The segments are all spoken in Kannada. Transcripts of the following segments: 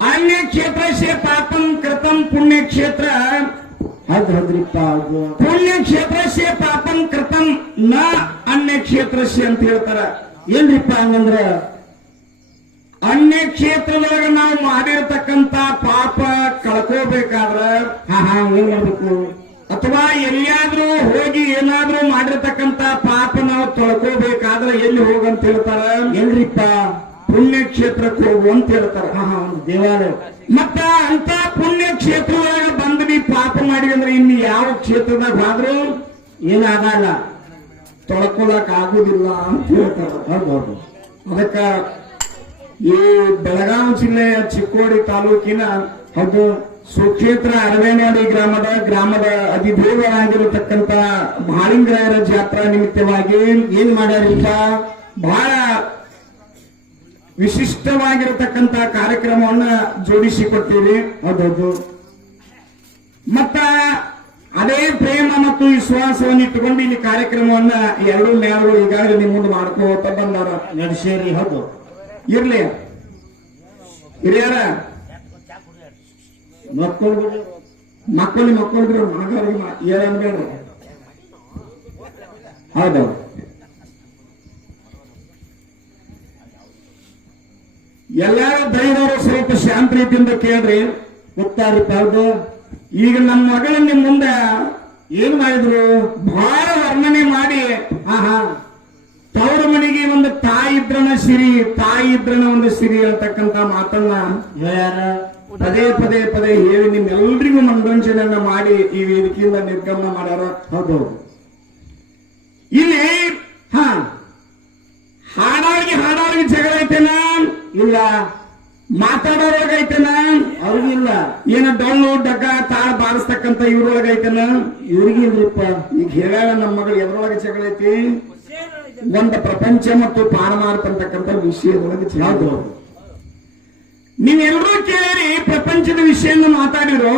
अन्य क्षेत्र से पापम कृतम पुण्य क्षेत्र पुण्य क्षेत्र से पाಪಂ ಕೃತಂ ನ ಅನ್ಯ ಕ್ಷೇತ್ರ ಅಂತ ಹೇಳ್ತಾರ. ಏನ್ರಿಪ್ಪ ಹಂಗಂದ್ರ ಅನ್ಯ ಕ್ಷೇತ್ರದೊಳಗ ನಾವು ಮಾಡಿರತಕ್ಕಂತ ಪಾಪ ಕಳ್ಕೋಬೇಕಾದ್ರ ಏನ್ ಮಾಡ್ಬೇಕು? ಅಥವಾ ಎಲ್ಲಿಯಾದ್ರೂ ಹೋಗಿ ಏನಾದ್ರೂ ಮಾಡಿರತಕ್ಕಂತ ಪಾಪ ನಾವು ತೊಳ್ಕೋಬೇಕಾದ್ರೆ ಎಲ್ಲಿ ಹೋಗಂತ ಹೇಳ್ತಾರ? ಏನ್ರಿಪ್ಪ? ಪುಣ್ಯ ಕ್ಷೇತ್ರಕ್ಕೆ ಹೋಗು ಅಂತ ಹೇಳ್ತಾರ. ಒಂದು ದೇವಾಲಯ. ಮತ್ತ ಅಂತ ಪುಣ್ಯ ಕ್ಷೇತ್ರದೊಳಗ ಬಂದು ನೀ ಪಾಪ ಮಾಡಿ ಅಂದ್ರೆ ಇನ್ನು ಯಾವ ಕ್ಷೇತ್ರದಾಗ ಹೋದ್ರೂ ಏನಾಗಲ್ಲ, ತೊಳ್ಕೊಳಕ್ ಆಗುದಿಲ್ಲ ಅಂತ ಹೇಳ್ತಾರ. ಹೌದು. ಅದಕ್ಕ ಈ ಬೆಳಗಾವಿ ಜಿಲ್ಲೆಯ ಚಿಕ್ಕೋಡಿ ತಾಲೂಕಿನ ಹೌದು ಸುಕ್ಷೇತ್ರ ಅರವೇನಾಡಿ ಗ್ರಾಮದ ಅಧಿದೇವರಾಗಿರತಕ್ಕಂತ ಮಹಾಲಿಂಗರಾಯರ ಜಾತ್ರಾ ನಿಮಿತ್ತವಾಗಿ ಏನ್ ಮಾಡ್ಯಾರಿಪ್ಪ? ಬಹಳ ವಿಶಿಷ್ಟವಾಗಿರತಕ್ಕಂತ ಕಾರ್ಯಕ್ರಮವನ್ನ ಜೋಡಿಸಿಕೊಟ್ಟಿರಿ. ಹೌದೌದು. ಮತ್ತ ಅದೇ ಪ್ರೇಮ ಮತ್ತು ವಿಶ್ವಾಸವನ್ನು ಇಟ್ಟುಕೊಂಡು ಇಲ್ಲಿ ಕಾರ್ಯಕ್ರಮವನ್ನ ಎರಡು ಮ್ಯಾಲಗಳು ಈಗಾಗಲೇ ನಿಮ್ಮ ಮುಂದೆ ಮಾಡ್ಕೋತ ಬಂದಾರ, ನಡೆಸೇರಿ. ಹೌದು. ಇರ್ಲಿ ಹಿರಿಯರ ಮಕ್ಕಳಿದ್ರು ಮಗರಿಗೆ ಏನನ್ಬೇಡ್ರಿ. ಹೌದು. ಎಲ್ಲಾರು ದೈವವರು ಸ್ವಲ್ಪ ಶಾಂತ ರೀತಿಯಿಂದ ಕೇಳ್ರಿ. ಗೊತ್ತಾರಿಪ್ಪ. ಹೌದು. ಈಗ ನಮ್ಮ ಮಗಳ ನಿಮ್ ಮುಂದೆ ಏನ್ ಮಾಡಿದ್ರು? ಬಹಳ ವರ್ಣನೆ ಮಾಡಿ ಆಹಾ ತವರ ಮನೆಗೆ ಒಂದು ತಾಯಿ ಇದ್ರನ ಒಂದು ಸಿರಿ ಅಂತಕ್ಕಂತ ಮಾತನ್ನ ಯಾರ ಪದೇ ಹೇಳಿ ನಿಮ್ಮೆಲ್ರಿಗೂ ಮನೋರಂಜನೆಯನ್ನ ಮಾಡಿ ಈ ವೇದಿಕೆಯಿಂದ ನಿರ್ಗಮನ ಮಾಡ್ಯಾರ. ಹೌದು. ಇಲ್ಲಿ ಹಾಡೋರಿಗೆ ಜಗಳ ಐತೆನಾ? ಇಲ್ಲ. ಮಾತಾಡೋರೊಳಗ ಐತೆನಾ? ಅವ್ರಿಗಿಲ್ಲ. ಏನ ಡೊಳ್ಳು ಡಗ್ಗ ತಾಳ ಬಾರಿಸ್ತಕ್ಕಂತ ಇವ್ರೊಳಗ ಐತೆನಾ? ಇವ್ರಿಗಿಲ್ರಿಪ್ಪ. ಈಗ ಹೇಳ ನಮ್ಮ ಮಗಳು ಎದ್ರೊಳಗೆ ಜಗಳ ಐತಿ? ಒಂದು ಪ್ರಪಂಚ ಮತ್ತು ಪಾರಮಾರ್ಥ ಅಂತಕ್ಕಂಥ ವಿಷಯದೊಳಗೆ ಜಗಳ. ನೀವೆಲ್ಲರೂ ಕೇಳಿ ಪ್ರಪಂಚದ ವಿಷಯವನ್ನು ಮಾತಾಡಿದ್ರು.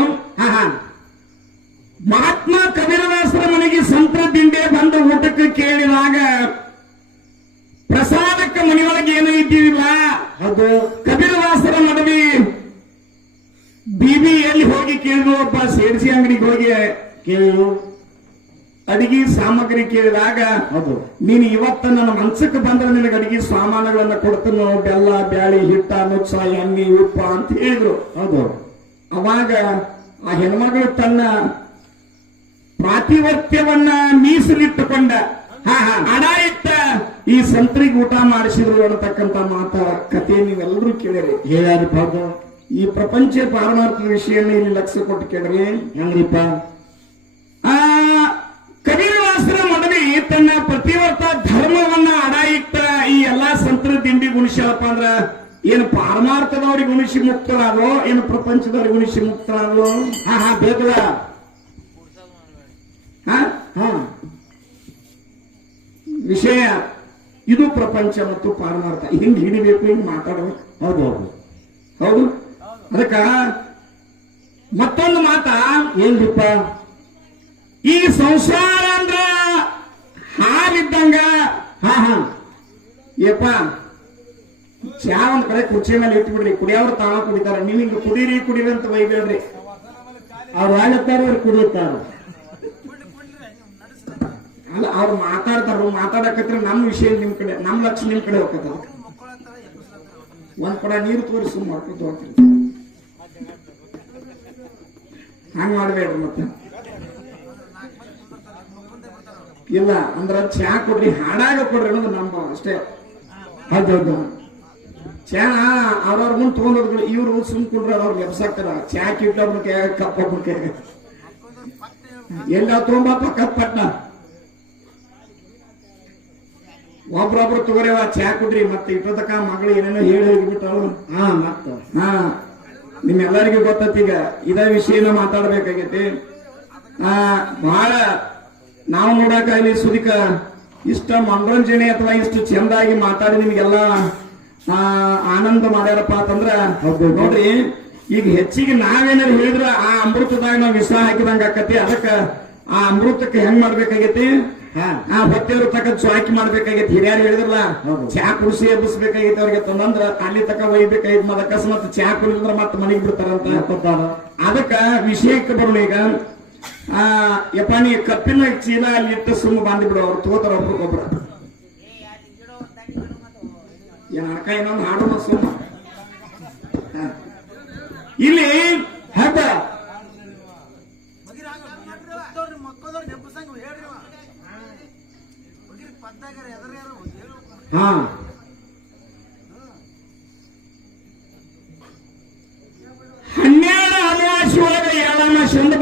ಮಹಾತ್ಮ ಕಬೀರದಾಸರ ಮನೆಗೆ ಸಂತರ ದಿಂಡೆ ಬಂದು ಊಟಕ್ಕೆ ಕೇಳಿದಾಗ ಪ್ರಸಾದಕ್ಕೆ ಮನೆಯೊಳಗೆ ಏನೂ ಇದ್ದೀವಿಲ್ಲ. ಅದು ಕಬೀರದಾಸರ ನಡುವೆ ಎಲ್ಲಿ ಹೋಗಿ ಕೇಳಿದ್ರು? ಒಬ್ಬ ಸೇರಿಸಿ ಅಂಗಡಿಗೆ ಹೋಗಿ ಕೇಳು ಅಡಿಗೆ ಸಾಮಗ್ರಿ ಕೇಳಿದಾಗ, ಹೌದು, ನೀನು ಇವತ್ತ ನನ್ನ ಮನ್ಸಕ್ಕೆ ಬಂದ್ರೆ ನಿನಗೆ ಅಡಿಗೆ ಸಾಮಾನುಗಳನ್ನ ಕೊಡ್ತೀನಿ, ಬೆಲ್ಲ, ಬ್ಯಾಳಿ, ಹಿಟ್ಟ, ನುಚ್ಚ, ಎಣ್ಣೆ, ಉಪ್ಪ ಅಂತ ಹೇಳಿದ್ರು. ಹೌದು. ಅವಾಗ ಆ ಹೆಣ್ಮಗಳು ತನ್ನ ಪ್ರಾತಿವರ್ತ್ಯವನ್ನ ಮೀಸಲಿಟ್ಟುಕೊಂಡ ಅಡ ಇಟ್ಟ ಈ ಸಂತರಿಗೆ ಊಟ ಮಾಡಿಸಿದ್ರು ಅನ್ನತಕ್ಕಂತ ಮಾತ ಕಥೆ ನೀವೆಲ್ಲರೂ ಕೇಳಿರಿ. ಹೇಳ್ಯಾರ. ಹೌದು. ಈ ಪ್ರಪಂಚ ಪಾರಮಾರ್ಥದ ವಿಷಯನ ಇಲ್ಲಿ ಲಕ್ಷ್ಯ ಕೊಟ್ಟು ಕೇಳ್ರಿ. ಹೆಂಗ್ರಿಪ್ಪ? ಕಬೀರದಾಸರ ಮಡವಿ ತನ್ನ ಪ್ರತಿವರ್ತ ಧರ್ಮವನ್ನ ಅಡ ಇಟ್ಟ ಈ ಎಲ್ಲಾ ಸಂತರ ದಿಂಡಿ ಗುಣಿಸ್ಯಾಳಪ್ಪ ಅಂದ್ರ ಏನು ಪಾರಮಾರ್ಥದವ್ರಿಗೆ ಗುಣಿಸಿ ಮುಕ್ತರಾದೋ, ಏನು ಪ್ರಪಂಚದವ್ರಿಗೆ ಗುಣಿಸಿ ಮುಕ್ತರಾದೋ? ಬೇಕಲ್ಲ. ವಿಷಯ ಇದು ಪ್ರಪಂಚ ಮತ್ತು ಪಾರಮಾರ್ಥ. ಹಿಂಗ್ ಹಿಡಿಬೇಕು, ಹಿಂಗ್ ಮಾತಾಡಬೇಕು. ಹೌದು. ಅದಕ್ಕ ಮತ್ತೊಂದು ಮಾತ ಏನ್ರಿಪ್ಪ? ಈ ಸಂಸಾರ ಅಂದ್ರ ಹಾಲಿದ್ದಂಗ. ಏಪ ಚಾ ಒಂದ್ ಕಡೆ ಕುರ್ಚಿ ಮೇಲೆ ಇಟ್ಬಿಡ್ರಿ, ಕುಡಿಯೋರು ತಾವ ಕುಡಿತಾರ. ನೀವ್ ಹಿಂಗ ಕುಡೀರಿ ಅಂತ ಬೈಬೇಡ್ರಿ. ಅವ್ರು ಆಳುತ್ತಾರ, ಅವ್ರು ಕುಡಿಯುತ್ತಾರ. ಅಲ್ಲ, ಅವ್ರು ಮಾತಾಡಕತ್ರ ನಮ್ಮ ವಿಷಯ ನಿಮ್ ಕಡೆ, ನಮ್ಮ ಲಕ್ಷ್ಯ ನಿಮ್ ಕಡೆ ಹೋಗ್ತದ. ಒಂದ್ ಕೊಡ ನೀರು ತೋರಿಸಿ ಮಾಡ್ಕೊತ ಹೋಗ್ತೀರಿ. ಹಂಗ ಮಾಡ್ಬೇಡ್ರಿ. ಮತ್ತೆ ಇಲ್ಲ ಅಂದ್ರ ಚಾ ಕೊಡ್ರಿ, ಹಾಡಾಗ ಕೊಡ್ರಿ ಅನ್ನೋದು ನಮ್ಮ ಅಷ್ಟೇ. ಹೌದೌದು. ಚಾ ಅವ್ರವ್ರ ಮುಂದೆ ತಗೊಂಡೋದ್ರು, ಇವ್ರು ಸುಮ್ ಕೊಡ್ರಿ, ಅವ್ರು ಎಬ್ಸಾಕ್ತಾರ. ಚಾ ಕಿಟ್ಟೊಬ್ರ ಕಪ್ಪೊಬ್ರ ಕೈ ಎಲ್ಲ ತಗೊಂಬಪ್ಪ ಕಪ್ಪಟ್ನ. ಒಬ್ರೊಬ್ರು ತಗೋರೇವ ಚಾ ಕುಡ್ರಿ. ಮತ್ತೆ ಇಟ್ಟತಕ್ಕ ಮಗಳು ಏನೇನೋ ಹೇಳಿ ಹೋಗಿಬಿಟ್ಟವು. ನಿಮ್ಮೆಲ್ಲರಿಗೂ ಗೊತ್ತೈತಿ. ಈಗ ಇದೇ ವಿಷಯನ ಮಾತಾಡ್ಬೇಕಾಗೈತಿ. ಬಹಳ ನಾವು ನೋಡಕ್ಕಾಗಲಿ ಸುದಿಕ ಇಷ್ಟ ಮನೋರಂಜನೆ ಅಥವಾ ಇಷ್ಟು ಚಂದಾಗಿ ಮಾತಾಡಿ ನಿಮ್ಗೆಲ್ಲ ಆನಂದ ಮಾಡ್ಯಾರಪ್ಪ ಅಂತಂದ್ರ ನೋಡ್ರಿ. ಈಗ ಹೆಚ್ಚಿಗೆ ನಾವೇನಾರು ಹೇಳಿದ್ರ ಆ ಅಮೃತದಾಗ ನಾವು ವಿಷ ಹಾಕಿದಂಗ ಆಕತಿ. ಅದಕ್ಕ ಆ ಅಮೃತಕ್ಕೆ ಹೆಂಗ್ ಮಾಡ್ಬೇಕಾಗೈತಿ? ಹಾ. ಆ ಹೊಟ್ಟೆವ್ರ ತಕ್ಕ ಚಾಕಿ ಮಾಡ್ಬೇಕಾಗೈತಿ ಹಿರಿಯರು ಹೇಳಿದ್ರಲ್ಲ ಹೌದು. ಚಾ ಕುಡಿಸಿ ಎಬ್ಬಿಸ್ಬೇಕಾಗೈತಿ ಅವ್ರಿಗೆ ತಂದಂದ್ರ ಅಲ್ಲಿ ತಕ ಒಯ್ಬೇಕಾಗೈತಿ ಮತ್ತ ಅಕಸ್ಮಾತ್ ಚಾ ಕುಡಿದ್ರ ಮತ್ತೆ ಮನೆಗ್ ಬಿಡ್ತಾರಂತ ಕೊಡ್ತಾರ. ಅದಕ್ಕ ವಿಷಯಕ್ಕೆ ಬರೋಣ ಈಗ ಯಪ್ಪ ನೀ ಕಪ್ಪಿನ ಚೀಲ ಅಲ್ಲಿ ಇಟ್ಟು ಸುಮ್ಮ ಬಂದ್ ಬಿಡು ಅವ್ರು ತಗೋತಾರ ಒಬ್ರಿಗೊಬ್ರ ಏನ್ ಅಡ್ಕ ಇನ್ನೊಂದು ಹಾಡೋಣ ಸುಮ್ಮ ಹಾ. ಇಲ್ಲಿ ಹಬ್ಬ ಹಾ ಹನ್ನೆರಡು ಅಮಾವಾಸ್ಯೆ ಒಳಗ ಏಳಾಮಾಸಿ ಒಂದು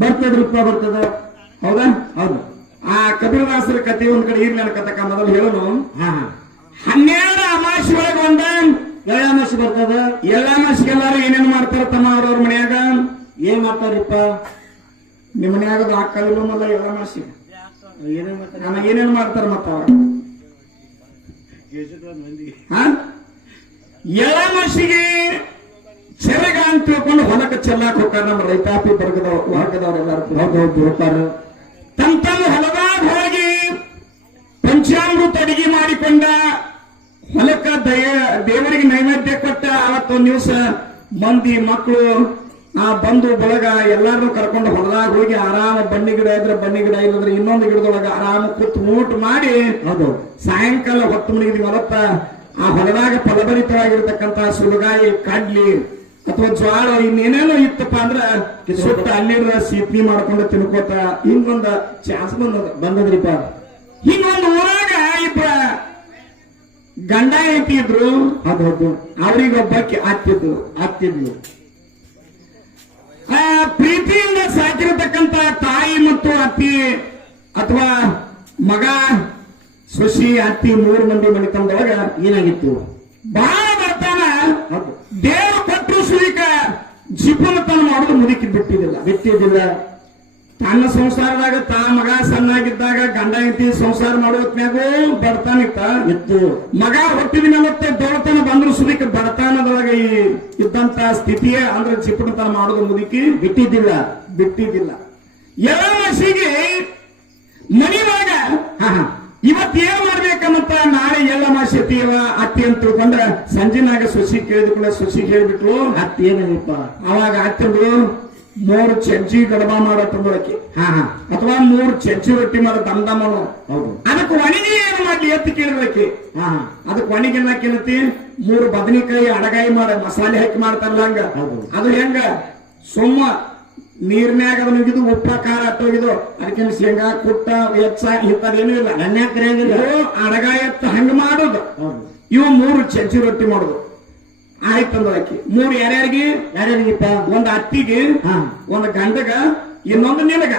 ಬರ್ತದ್ರಿಪ್ಪ ಬರ್ತದ. ಹೌದಾ ಹೌದು. ಆ ಕಬೀರದಾಸರ ಕಥೆ ಒಂದ್ ಕಡೆ ಇರ್ಲಿ ಅನ್ಕತಕ್ಕ ಮೊದಲು ಹೇಳೋನು ಹಾ 12 ಅಮಾವಾಸ್ಯೆ ಒಳಗ ಒಂದ ಎಳ್ಳಾಮಾಸಿ ಬರ್ತದ. ಎಳ್ಳಾಮಾಸಿಗೆ ಎಲ್ಲಾರು ಏನೇನ್ ಮಾಡ್ತಾರ ತಮ್ಮ ಅವ್ರವ್ರ ಮನ್ಯಾಗ ಏನ್ ಮಾಡ್ತಾರಿಪ್ಪ? ನಿಮ್ಮ ಮನ್ಯಾಗ ಹಾಕಲಿಲ್ಲ ಎಳ್ಳಾಮಾಸಿ ಏನೇನ್ ಮಾಡ್ತಾರ? ನನಗೆ ಏನೇನ್ ಮಾಡ್ತಾರ ಮತ್ತ ಅವ್ರ ಎಳ್ಳಾಮಾಸಿಗೆ ಚೆರಗ ಅಂತ ತಿಳ್ಕೊಂಡು ಹೊಲಕ್ಕೆ ಚೆಲ್ಲಾಕ್ ಹೋಗ್ತಾರ ನಮ್ಮ ರೈತಾಪಿ ವರ್ಗದವ್ರೆಲ್ಲಾರು ಹೌದು ಹೋಗ್ತಾರ. ತಮ್ಮ ಹೊಲದಾಗ ಹೋಗಿ ಪಂಚಾಮೃತ ಅಡಿಗೆ ಮಾಡಿಕೊಂಡ ಹೊಲಕ್ಕ ದೇವರಿಗೆ ನೈವೇದ್ಯ ಕೊಟ್ಟ ಅವತ್ತೊಂದ್ ದಿವಸ ಮಂದಿ ಮಕ್ಕಳು ಆ ಬಂಧು ಬಳಗ ಎಲ್ಲಾರನ್ನು ಕರ್ಕೊಂಡು ಹೊಲದಾಗ ಹೋಗಿ ಆರಾಮ ಬನ್ನಿ ಗಿಡ ಇದ್ರೆ ಬನ್ನಿ ಗಿಡ ಇಲ್ಲದ್ರೆ ಇನ್ನೊಂದು ಗಿಡದೊಳಗ ಆರಾಮ ಕೂತ್ ಊಟ ಮಾಡಿ ಹೌದು ಸಾಯಂಕಾಲ ಹೊತ್ತು ಮುಗಿದ ಹೊಲತ್ತ ಆ ಹೊಲದಾಗ ಫಲಭರಿತವಾಗಿರ್ತಕ್ಕಂತ ಸುಲಗಾಯಿ ಕಡ್ಲಿ ಅಥವಾ ಜ್ವಾಳ ಇನ್ನೇನೇನೋ ಇತ್ತಪ್ಪ ಅಂದ್ರ ಸುತ್ತ ಅಲ್ಲಿರ ಸೀತ್ನಿ ಮಾಡ್ಕೊಂಡು ತಿನ್ಕೋತ ಹಿಂಗೊಂದ ಚಾನ್ಸ್ ಬಂದದ್ರಿಪ್ಪ. ಹಿಂಗೊಂದು ಊರಾಗ ಇಬ್ಬರ ಗಂಡ ಹೆಂಡತಿ ಇದ್ರು. ಹೌದು ಅವ್ರಿಗೊಬ್ಬಕ್ಕೆ ಆಗ್ತಿದ್ಲು. ಪ್ರೀತಿಯಿಂದ ಸಾಕಿರತಕ್ಕಂತ ತಾಯಿ ಮತ್ತು ಅತ್ತಿ ಅಥವಾ ಮಗ ಸೊಸಿ ಅತ್ತಿ 3 ಮಂದಿ ಮನೆತನದೊಳಗ ಏನಾಗಿತ್ತು? ಬಹಳ ಬರ್ತಾನ ಹೌದು ದೇವರು ಕೊಟ್ಟರು ಸುರಿಕ ಜಿಪುನತನ ಮಾಡೋದು ಮುದುಕಿ ಬಿಟ್ಟಿದ್ದಿಲ್ಲ. ತನ್ನ ಸಂಸಾರದಾಗ ತಾ ಮಗ ಸಣ್ಣಾಗಿದ್ದಾಗ ಗಂಡ ಹೆಂಡತಿ ಸಂಸಾರ ಮಾಡೋತ್ನ್ಯಾಗೂ ಬಡತಾನಿತ್ತ ಇತ್ತು. ಮಗ ಹೊಟ್ಟಿದ ಮತ್ತೆ ದೊಡ್ಡತನ ಬಂದ್ರು ಸುರಿಕ ಬಡತಾನದೊಳಗ ಇದ್ದಂತ ಸ್ಥಿತಿಯೇ ಅಂದ್ರೆ ಜಿಪುನತನ ಮಾಡೋದು ಮುದುಕಿ ಬಿಟ್ಟಿದ್ದಿಲ್ಲ. ಎಳ್ಳಾಮಾಸಿಗೆ ಮನಿ ಒಳಗ ಇವತ್ತೇನ್ ಮಾಡ್ಬೇಕನ್ನಂತ ನಾಳೆ ಎಳ್ಳಾಮಾಸಿ ಅತ್ತಿ ಅಂತ ತಿಳ್ಕೊಂಡ್ರ ಸಂಜೆನಾಗ ಸೊಸಿ ಕೇಳಿದ್ಕೊಳ್ಳ ಸೊಸಿ ಹೇಳಿಬಿಟ್ಲು ಅತ್ತಿ ಏನಪ್ಪ ಅವಾಗ ಅತ್ತಂದ್ರು 3 ಚಜ್ಜಿ ಗಡಬ ಮಾಡೋ ತಂದೊಳಕ್ಕೆ ಅಥವಾ 3 ಚಜ್ಜಿ ರೊಟ್ಟಿ ಮಾಡೋ ದಮ್ದಮ್ಮನು. ಹೌದು ಅದಕ್ಕೆ ಒಣಗಿ ಏನು ಮಾಡ್ಲಿ ಎತ್ತಿ ಕೇಳಿದ್ರಕ್ಕೆ ಅದಕ್ಕೆ ಒಣಗಿ ಏನತಿ 3 ಬದನೆಕಾಯಿ ಅಡಗಾಯಿ ಮಾಡ ಮಸಾಲೆ ಹಾಕಿ ಮಾಡ್ತಾರಲ್ಲ ಹಂಗ ಅದು ಹೆಂಗ ಸುಮ್ಮ ನೀರ್ನ್ಯಾಗ ಅದನ್ನ ಇಗಿದು ಉಪ್ಪ ಖಾರ ಅಟ್ಟೋಗಿದು ಅದಕ್ಕೆ ಶೇಂಗಾ ಕುಟ್ಟ ಎಚ್ಚ ಇಂಥದ್ದೇನು ಇಲ್ಲ ಎಣ್ಣೆ ಅಡಗಾಯಿ ಎತ್ತ ಹಂಗ ಮಾಡೋದು. ಇವು 3 ಚಜ್ಜಿ ರೊಟ್ಟಿ ಮಾಡೋದು ಆಯ್ತಂದ ಹಾಕಿ 3 ಯಾರ್ಯಾರಿಗಿಪ್ಪ? ಒಂದ್ ಅತ್ತಿಗೆ, ಒಂದ್ ಗಂಡಗ, ಇನ್ನೊಂದು ನಿನಗ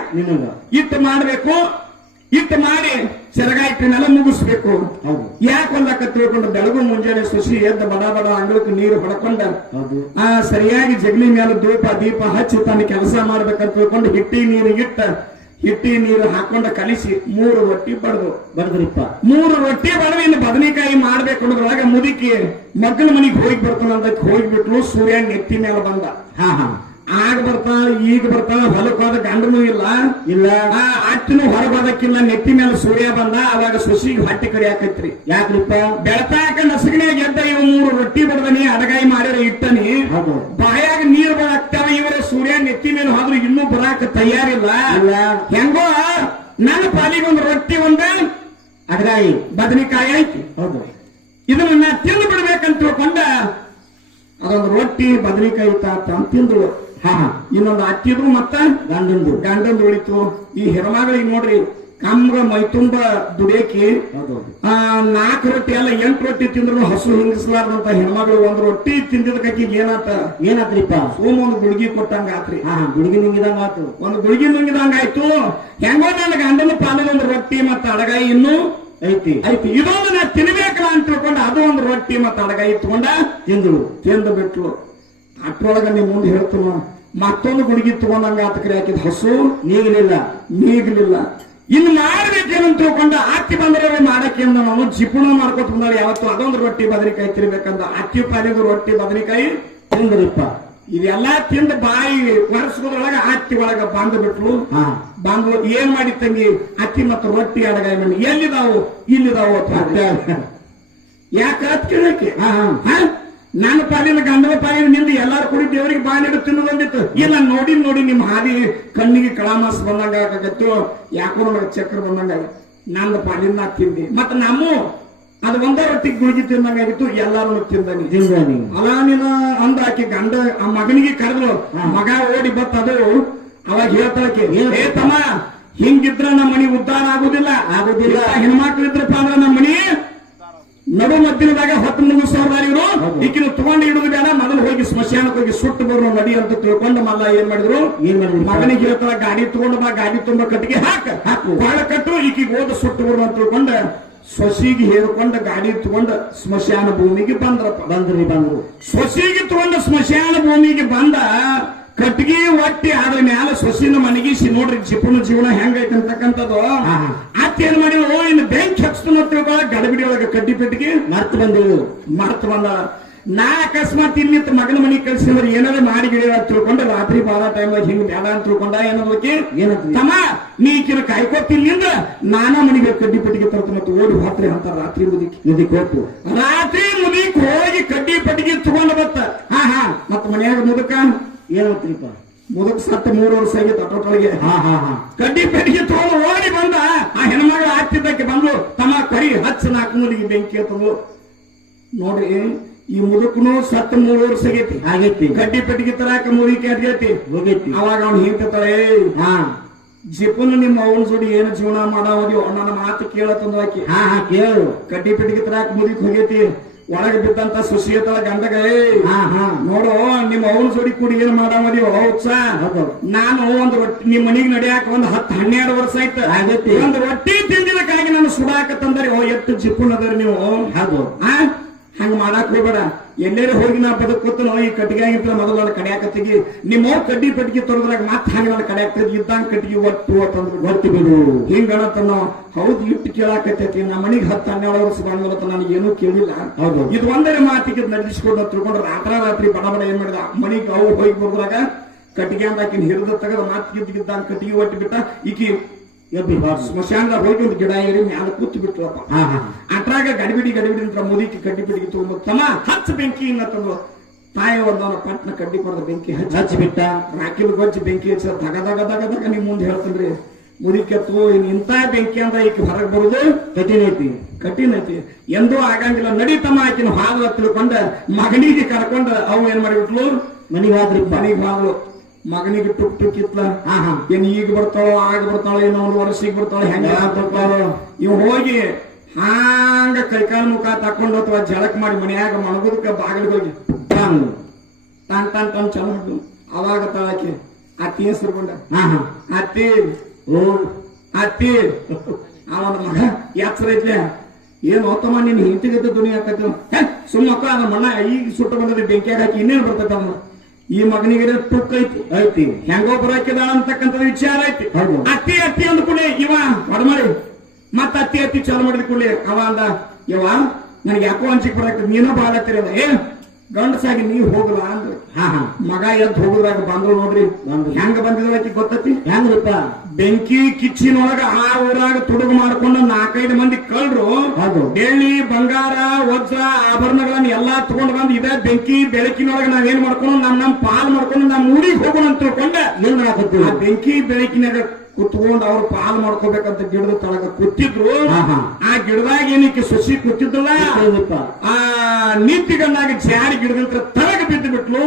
ಇಟ್ಟು ಮಾಡ್ಬೇಕು. ಇಟ್ಟು ಮಾಡಿ ಸೆರಗಾಯಿನೆಲ್ಲ ಮುಗಿಸ್ಬೇಕು. ಯಾಕೆ ಒಂದಕ್ಕ ತಿಳ್ಕೊಂಡು ಬೆಳಗು ಮುಂಜಾನೆ ಸೊಸಿ ಎದ್ದ ಬಡ ಅಂಗಳಕ್ಕೆ ನೀರು ಹೊಡ್ಕೊಂಡ ಸರಿಯಾಗಿ ಜಗಲಿ ಮೇಲೆ ದೀಪ ಹಚ್ಚಿ ತನ್ನ ಕೆಲಸ ಮಾಡ್ಬೇಕಂತ ತಿಳ್ಕೊಂಡು ಹಿಟ್ಟಿ ನೀರು ಹಾಕೊಂಡ ಕಲಿಸಿ 3 ರೊಟ್ಟಿ ಬಡದ್ರಿಪ್ಪ. 3 ರೊಟ್ಟಿ ಬಡದು ಇನ್ನು ಬದನೆಕಾಯಿ ಮಾಡ್ಬೇಕು ಅನ್ನೋದ್ರೊಳಗ ಮುದುಕಿ ಮಗ್ಗನ ಮನಿಗೆ ಹೋಗಿ ಬರ್ತಾನ ಅಂತ ಹೋಗ್ಬಿಟ್ಲು. ಸೂರ್ಯ ನೆತ್ತಿ ಮೇಲೆ ಬಂದ. ಆಗ ಬರ್ತಾಳ ಈಗ ಬರ್ತಾಳ. ಹೊಲಕ್ಕಾದ ಗಂಡನೂ ಇಲ್ಲ ಅತ್ತಿನೂ ಹೊರಗೋದಕ್ಕಿಲ್ಲ. ನೆತ್ತಿ ಮೇಲೆ ಸೂರ್ಯ ಬಂದ. ಅವಾಗ ಸೊಸಿಗೆ ಹೊಟ್ಟೆ ಕಡಿ ಹಾಕೈತ್ರಿ. ಯಾಕ್ರಿಪ್ಪ? ಬೆಳತಾಕ ನಸಗನ್ಯಾಗ ಎದ್ದ ಇವ್ 3 ರೊಟ್ಟಿ ಬಡದನಿ ಅಡಗಾಯಿ ಮಾಡ್ಯಾರ ಇಟ್ಟನಿ ಬಾಯಾಗ ನೀರು ಬರಾಕ್ತಾವ. ಇವರ ಸೂರ್ಯ ನೆತ್ತಿ ಮೇಲೆ ಹೋದ್ರು ಇನ್ನೂ ಬರಾಕ ತಯಾರಿಲ್ಲ. ಹೆಂಗೋ ನನ್ನ ಪಾಲಿಗೊಂದು ರೊಟ್ಟಿ ಒಂದ ಅಡಗಾಯಿ ಬದನೆಕಾಯಿ ಆಯ್ತು. ಇದನ್ನ ತಿಂದು ಬಿಡ್ಬೇಕಂತ ತಿಳ್ಕೊಂಡ ಅದೊಂದು ರೊಟ್ಟಿ ಬದನೆಕಾಯಿ ತಿಂದ್ರು. ಇನ್ನೊಂದು ಅಕ್ಕಿದ್ರು ಮತ್ತ ಗಂಡಂದು ಉಳಿತು. ಈ ಹೆರಮಾಗಳಿಗೆ ನೋಡ್ರಿ ಕಮ್ಗ ಮೈತುಂಬ ದುಡಿಯಕಿ 4 ರೊಟ್ಟಿ ಅಲ್ಲ 8 ರೊಟ್ಟಿ ತಿಂದ್ರು ಹಸು ಹಿಂಗಿಸ್ಲಾರ್ದಂತ ಹೆಣ್ಮಗಳು 1 ರೊಟ್ಟಿ ತಿಂದಿದ್ದಕ್ಕೆ ಏನಾತ್ರಿಪ್ಪ? ಸೋಮ ಒಂದು ಗುಡ್ಗಿ ಕೊಟ್ಟಂಗ ಆತ್ರಿ. ಗುಡ್ಗಿ ನುಂಗಿದಂಗ ಆತು. ಒಂದು ಗುಡ್ಗಿ ನುಂಗಿದಂಗ ಆಯ್ತು. ಹೆಂಗೋ ನನ್ನ ಗಂಡನ ಪಾಲದ ಒಂದು ರೊಟ್ಟಿ ಮತ್ತ ಅಡಗಾಯಿ ಇನ್ನೂ ಐತಿ. ಇದೊಂದು ನಾ ತಿನ್ಬೇಕಲ್ಲ ಅಂತ ತಿಳ್ಕೊಂಡ ಅದು ಒಂದು ರೊಟ್ಟಿ ಮತ್ತ ಅಡಗಾಯಿ ತಗೊಂಡ ತಿಂದು ಬಿಟ್ಲು. ಅಟ್ರೊಳಗ ನೀ ಮುಂದೆ ಹೇಳ್ತು ಮತ್ತೊಂದು ಗುಡುಗಿ ತಗೊಂಡಂಗ ಆತಕ್ರಿ ಹಾಕಿದ ಹಸು ನೀಗಲಿಲ್ಲ. ಇನ್ನು ಮಾಡ್ಬೇಕೇನಂತ ತಿಳ್ಕೊಂಡ ಅತ್ತಿ ಬಂದ್ರೆ ಮಾಡಕ್ಕೆ ನಾವು ಜಿಪುಣ ಮಾಡ್ಕೊತ ಬಂದಾಳೆ. ಯಾವತ್ತು ಅದೊಂದು ರೊಟ್ಟಿ ಬದನೆಕಾಯಿ ತಿನ್ಬೇಕಂತ ಅಕ್ಕಿ ಪಾಲಿದ ರೊಟ್ಟಿ ಬದನೆಕಾಯಿ ತಿಂದ್ರಿಪ್ಪ. ಇದೆಲ್ಲಾ ತಿಂದು ಬಾಯಿ ವರ್ಷದೊಳಗ ಅತ್ತಿ ಒಳಗ ಬಂದು ಬಿಟ್ಲು ಹಾ ಬಂದು ಏನ್ ಮಾಡಿ ತಂಗಿ ಅತ್ತಿ ಮತ್ತು ರೊಟ್ಟಿ ಅಡಗಾಯ ಮಣ್ಣಿ ಎಲ್ಲಿದಾವು ಇಲ್ಲಿದಾವು ಅಂತ ಅತ್ತೆ ಯಾಕ ಅತ್ ಕೇಳಕ್ಕೆ ನನ್ನ ಪಾಲಿನ ಗಂಡನ ಪಾಲಿನ ನಿಂದು ಎಲ್ಲಾರು ಕೂಡಿ ದೇವರಿಗೆ ಬಾನಿಡು ತಿನ್ನೋದಂದಿತ್ತು ಇಲ್ಲ ನೋಡಿ ನೋಡಿ ನಿಮ್ ಹಾದಿ ಕಣ್ಣಿಗೆ ಕಳಾಮಾಸ್ ಬಂದಂಗ ಆಗತ್ತು ಯಾಕೋ ನನಗೆ ಚಕ್ರ ಬಂದಂಗ ನನ್ನ ಪಾಲಿನ ತಿಂದಿ ಮತ್ತ ನಮ್ಮ ಅದು ಒಂದೇ ರೊಟ್ಟಿ ಗುಳಿಗೆ ತಿಂದಂಗಾಗಿತ್ತು ಎಲ್ಲಾರು ತಿಂದಾನಿ ಅಲ್ಲ ನೀನು ಅಂದ್ರ ಆಕಿ ಗಂಡ ಆ ಮಗನಿಗೆ ಕರೆದ್ರು ಮಗ ಓಡಿ ಬತ್ತದು ಅವಾಗ ಹೇಳ್ತಾಳಕ್ಕೆ ಏ ತಮ್ಮ ಹಿಂಗಿದ್ರ ನಮ್ಮ ಮನಿ ಉದ್ಧಾರ ಆಗುದಿಲ್ಲ ಹೆಣ್ಮಕ್ಳು ಇದ್ರಪ್ಪ ಅಂದ್ರ ನಮ್ಮ ಮನಿ ನಡು ಮಧ್ಯದಾಗ ಹೊತ್ತು ಮುಗಿಸೋರ್ದಾರ ಇವರು ಈಕಿನ ತಗೊಂಡು ಇಡುದು ಬೇಡ ಮೊದಲು ಹೋಗಿ ಸ್ಮಶಾನಕ್ಕೆ ಹೋಗಿ ಸುಟ್ಟು ಬರೋ ನಡಿ ಅಂತ ತಿಳ್ಕೊಂಡು ಮಲ್ಲ ಏನ್ ಮಾಡಿದ್ರು ಮಗನಿಗೆ ಹೇಳ್ತಾರ ಗಾಡಿ ತಗೊಂಡು ಬಾ ಗಾಡಿ ತುಂಬ ಕಟ್ಟಿಗೆ ಹಾಕು ಬಾಳ ಕಟ್ಟು ಈಕಿಗೆ ಓದ ಸುಟ್ಟು ಬರು ಅಂತ ತಿಳ್ಕೊಂಡ ಸೊಸಿಗೆ ಹೇರ್ಕೊಂಡು ಗಾಡಿ ತಗೊಂಡ ಸ್ಮಶಾನ ಭೂಮಿಗೆ ಬಂದ್ರು ಸೊಸಿಗೆ ತಗೊಂಡ ಸ್ಮಶಾನ ಭೂಮಿಗೆ ಬಂದ ಕಟ್ಟಿಗೆ ಒಟ್ಟಿ ಆದ್ರ ಮ್ಯಾಲ ಸೊಸಿನ ಮನಗಿಸಿ ನೋಡ್ರಿ ಜಿಪುನ ಜೀವನ ಹೆಂಗೈತೆ ಅಂತಕ್ಕಂಥದ್ದು ಅತ್ತೇನ್ ಮಾಡಿದ್ರು ಇನ್ನು ಬೆಂಕಿ ಹಚ್ತು ತಿಳ್ಕೊಳ್ಳ ಗಡಬಿಡಿ ಒಳಗ ಕಡ್ಡಿ ಪೆಟ್ಟಿಗೆ ಮರ್ತು ಬಂದ ನಾ ಅಕಸ್ಮಾತ್ ಇಲ್ಲಿ ಮಗನ ಮನೆಗೆ ಕಳ್ಸಿದ್ರೆ ಏನಾದ್ರು ಮಾಡಿ ಗಿಡ ತಿಳ್ಕೊಂಡು ರಾತ್ರಿ ಬಾರ ಟೈಮ್ ಹಿಂಗ್ ಬೇಡ ಅಂತ ತಿಳ್ಕೊಂಡ ಏನೋದಕ್ಕೆ ತಮ್ಮ ನೀಕಿನ ಕಾಯ್ಕೋತಿಲ್ಲಿಂದ ನಾನಾ ಮನೆಗೆ ಕಡ್ಡಿ ಪೆಟ್ಟಿಗೆ ತರ್ತ ಮತ್ತೆ ಓಡಿ ಹೋತ್ರಿ ಅಂತ ರಾತ್ರಿ ಮುದಿಕ್ ಹೋಗ್ತು ರಾತ್ರಿ ಮುದಿಕ್ ಹೋಗಿ ಕಡ್ಡಿ ಪೆಟ್ಟಿಗೆ ತಗೊಂಡ ಬತ್ತ ಹಾ ಮತ್ತ ಮನ್ಯಾಗ ಮುದಕ ಏನಂತ್ರಿಪ್ಪ ಮುದಕ್ ಸತ್ತ 3 ವರ್ಷ ಆಗಿತ್ತು ಅಟೋಟೊಳಗೆ ಕಡ್ಡಿ ಪೆಟ್ಟಿಗೆ ತಗೊಂಡು ಓಡಿ ಬಂದ ಆ ಹೆಣ್ಮಗಳು ಆಗ್ತಿದ್ದಕ್ಕೆ ಬಂದು ತಮ್ಮ ಕರಿ ಹಚ್ಚ 4 ಮೂಲಿಗೆ ಬೆಂಕಿ ಹತ್ತದು ನೋಡ್ರಿ ಈ ಮುದುಕನು ಸತ್ತ 3 ವರ್ಷ ಆಗೈತಿ ಕಡ್ಡಿ ಪೆಟ್ಟಿಗೆ ತರಾಕ ಮುದಿಕೆ ಅಡ್ಗೈತಿ ಅವಾಗ ಅವ್ನು ಹೇಳ್ತಾಳೆ ಜಿಪುನ್ ನಿಮ್ಮ ಅವನ ಜೋಡಿ ಏನು ಜೀವನ ಮಾಡಾವದಿ ನನ್ನ ಮಾತು ಕೇಳತ್ತಂದ ಆಕಿ ಕೇಳು ಕಡ್ಡಿ ಪೆಟ್ಟಿಗೆ ತರಾಕ ಮುದಿಕ್ ಹೋಗೈತಿ ಒಳಗೆ ಬಿದ್ದಂತ ಸುಶೀತಳ ಗಂಡಗ ನೋಡು ನಿಮ್ಮ ಅವನ ಜೋಡಿ ಕೂಡಿ ಏನ್ ಮಾಡಾವದಿ ನಾನು ಒಂದು ರೊಟ್ಟಿ ನಿಮ್ ಮನಿಗ್ ನಡಿಯಾಕ ಒಂದು 10-12 ವರ್ಷ ಆಯ್ತು ಒಂದು ರೊಟ್ಟಿ ತಿಂದಿದಕ್ಕಾಗಿ ನಾನು ಸುಡಾಕತ್ತಂದ್ರೆ ಎಷ್ಟು ಜಿಪುನ್ ಅದರಿ ನೀವು ಹಂಗ ಮಾಡಾಕ್ ಹೋಗ್ಬೇಡ ಎಲ್ಲೇರೆ ಹೋಗಿ ನಾ ಬದುಕೋತನೋ ಈ ಕಟ್ಟಿಗೆ ಆಗಿರ್ತಾರ ಮೊದಲು ನನ್ನ ಕಡಿಯಾಕತ್ತಿಗೆ ನಿಮ್ಮವ್ರ ಕಡ್ಡಿ ಪೆಟ್ಟಿಗೆ ತೊರೆದ್ರಾಗ ಮತ್ತೆ ಹಂಗ ನನ್ನ ಕಡಿಯಾಕತ್ತಿ ಇದ್ದಂಗ ಕಟ್ಟಿಗೆ ಒಟ್ಟು ಅಂತಂದ್ರೆ ಗೊತ್ತಿ ಬಿಡು ಹಿಂಗಣತನೋ ಹೌದು ಇಟ್ಟು ಕೇಳಾಕತ್ತೈತಿ ನಮ್ಮ ಮನಿಗೆ 10-12 ವರ್ಷ ಬಂದ್ಬತ್ತ ನನಗೆ ಏನೂ ಕೇಳಿಲ್ಲ ಹೌದು ಇದು ಒಂದರೆ ಮಾತಿಗೆ ನಡೆಸಿಕೊಂಡು ತಿಳ್ಕೊಂಡು ರಾತ್ರಿ ಬಡ ಏನ್ ಮಾಡಿದ ಮನಿಗೆ ಅವ್ರು ಹೋಗಿ ಬರ್ದಾಗ ಕಟ್ಟಿಗೆ ಅಂದಾಕಿನ ಹಿರಿದ ತೆಗೆದ ಮಾತಿಗಿದ್ದಂಗ ಕಟ್ಟಿಗೆ ಒಟ್ಟು ಬಿಟ್ಟ ಈಕಿ ಸ್ಮಶಾನದಾಗ ಹೋಗಿ ಒಂದು ಗಿಡ ಏರಿ ಮ್ಯಾಲ ಕೂತು ಬಿಟ್ರಪ್ಪ ಅಟ್ರಾಗ ಗಡಿಬಿಡಿ ಅಂತ ಮುದಿಕಿ ಕಡ್ಡಿ ಪಿಡಿಗೆ ತಗೊಂಡು ತಮ್ಮ ಹಚ್ಚ ಬೆಂಕಿ ಇನ್ನತ್ತಂದು ತಾಯಿ ಒಂದವನ ಪಟ್ನ ಕಡ್ಡಿ ಕೊಡದ ಬೆಂಕಿ ಹಚ್ಚಿಬಿಟ್ಟ ರಾಕಿಲ್ ಗೊಜ್ಜಿ ಬೆಂಕಿ ಹಚ್ಚ ತಗದಾಗ ನಿಮ್ ಮುಂದೆ ಹೇಳ್ತನ್ರಿ ಮುದಿಕೆತ್ತು ಇಂತ ಬೆಂಕಿ ಅಂತ ಈಕೆ ಹೊರಗೆ ಬರುದು ಕಠಿಣ ಐತಿ ಎಂದೂ ಆಗಂಗಿಲ್ಲ ನಡೀತಮ್ಮ ಆಕಿನ ಹಾಲು ತಿಳ್ಕೊಂಡ ಮಗನಿಗೆ ಕರ್ಕೊಂಡ ಅವು ಏನ್ ಮಾಡಿಬಿಟ್ಲು ಮನಿಗೆ ಹಾಲು ಮಗನಿಗೆ ಟುಕ್ ಇತ್ಲ ಏನ್ ಈಗ ಬರ್ತಾಳೋ ಆಗ ಬರ್ತಾಳೋ ಏನೋ 1 ವರ್ಷಕ್ಕೆ ಬರ್ತಾಳೋ ಹೆಂಗ ಬರ್ತಾಳೋ ಇವ್ ಹೋಗಿ ಹಾಂಗ ಕೈಕಾಲ ಮುಖ ತಕೊಂಡು ಅಥವಾ ಜಳಕ್ ಮಾಡಿ ಮನ್ಯಾಗ ಮಣಗುದಕ್ಕ ಬಾಗಿಲಿಗೆ ಹೋಗಿ ತಾನ್ ಚಂದ ಅವಾಗ ತಾಳಕ್ಕೆ ಅತ್ತಿ ಹೆಸರುಕೊಂಡ ಅತ್ತಿ ಅವನ ಮಗ ಎಚ್ಚರ ಐತ್ಲೆ ಏನ್ ಹೋತಮ್ಮ ನೀನ್ ಹಿಂತಿಗತ್ತೆ ದುನಿಯಾ ಆಕತಿ ಸುಮ್ಮಕ್ಕ ಅದ ಮಣ್ಣ ಈಗ ಸುಟ್ಟು ಬಂದದ ಬೆಂಕಿಯಾಗ ಹಾಕಿ ಇನ್ನೇನ್ ಬರ್ತೈತ ಅವನು ಈ ಮಗನಿಗೆ ಟುಕ್ ಐತಿ ಹೆಂಗೋ ಬರಾಕಿದ ಅಂತಕ್ಕಂಥದ್ದು ವಿಚಾರ ಐತಿ ಅತ್ತಿ ಅಂದ್ಕೊಳ್ಳಿ ಇವ ಹೊಡಮಾಡಿ ಮತ್ತ ಅತ್ತಿ ಚಾಲು ಮಾಡಿದ ಕೂಡಲೇ ಅವ ಅಂದ ಇವ ನನಗೆ ಯಾಕೋ ಅಂಚಿಕ್ ಬರಾಕ ನೀನೋ ಬಾಳ ಹತ್ತಿರದ ಗಂಡಸಾಗಿ ನೀವ್ ಹೋಗಲ್ಲ ಅಂದ್ರ ಮಗ ಎದ್ದು ಹೋಗುದ್ರಾಗ ಬಂದ್ರು ನೋಡ್ರಿ ಹೆಂಗ ಬಂದಿದ್ರಕಿ ಗೊತ್ತತಿ ಹೆಂಗ್ರಪ್ಪ ಬೆಂಕಿ ಕಿಚ್ಚಿನೊಳಗ ಆ ಊರಾಗ ತುಡುಗು ಮಾಡ್ಕೊಂಡು 4-5 ಮಂದಿ ಕಳ್ರು ಬೆಳ್ಳಿ ಬಂಗಾರ ವಜ್ರ ಆಭರಣಗಳನ್ನ ಎಲ್ಲಾ ತಗೊಂಡ್ ಬಂದ್ ಇದೇ ಬೆಂಕಿ ಬೆಳಕಿನೊಳಗ ನಾವೇನ್ ಮಾಡ್ಕೊಂಡು ನಮ್ ಪಾಲ್ ಮಾಡ್ಕೊಂಡು ನಮ್ ಊರಿಗೆ ಹೋಗೋಣ ಅಂತ ತಿಳ್ಕೊಂಡ ಆ ಬೆಂಕಿ ಬೆಳಕಿನಾಗ ಕುತ್ಕೊಂಡ್ ಅವ್ರು ಪಾಲ್ ಮಾಡ್ಕೋಬೇಕಂತ ಗಿಡದ ತಳಗ ಕೂತಿದ್ರು ಆ ಗಿಡದಾಗ ಏನಕ್ಕೆ ಸೊಸಿ ಕೂತಿದ್ರಲ್ಲ ಆ ನೀತಿಗನ್ನಾಗಿ ಜಾರಿ ಗಿಡದಂತ ತಳಗ ಬಿದ್ದು ಬಿಟ್ಲು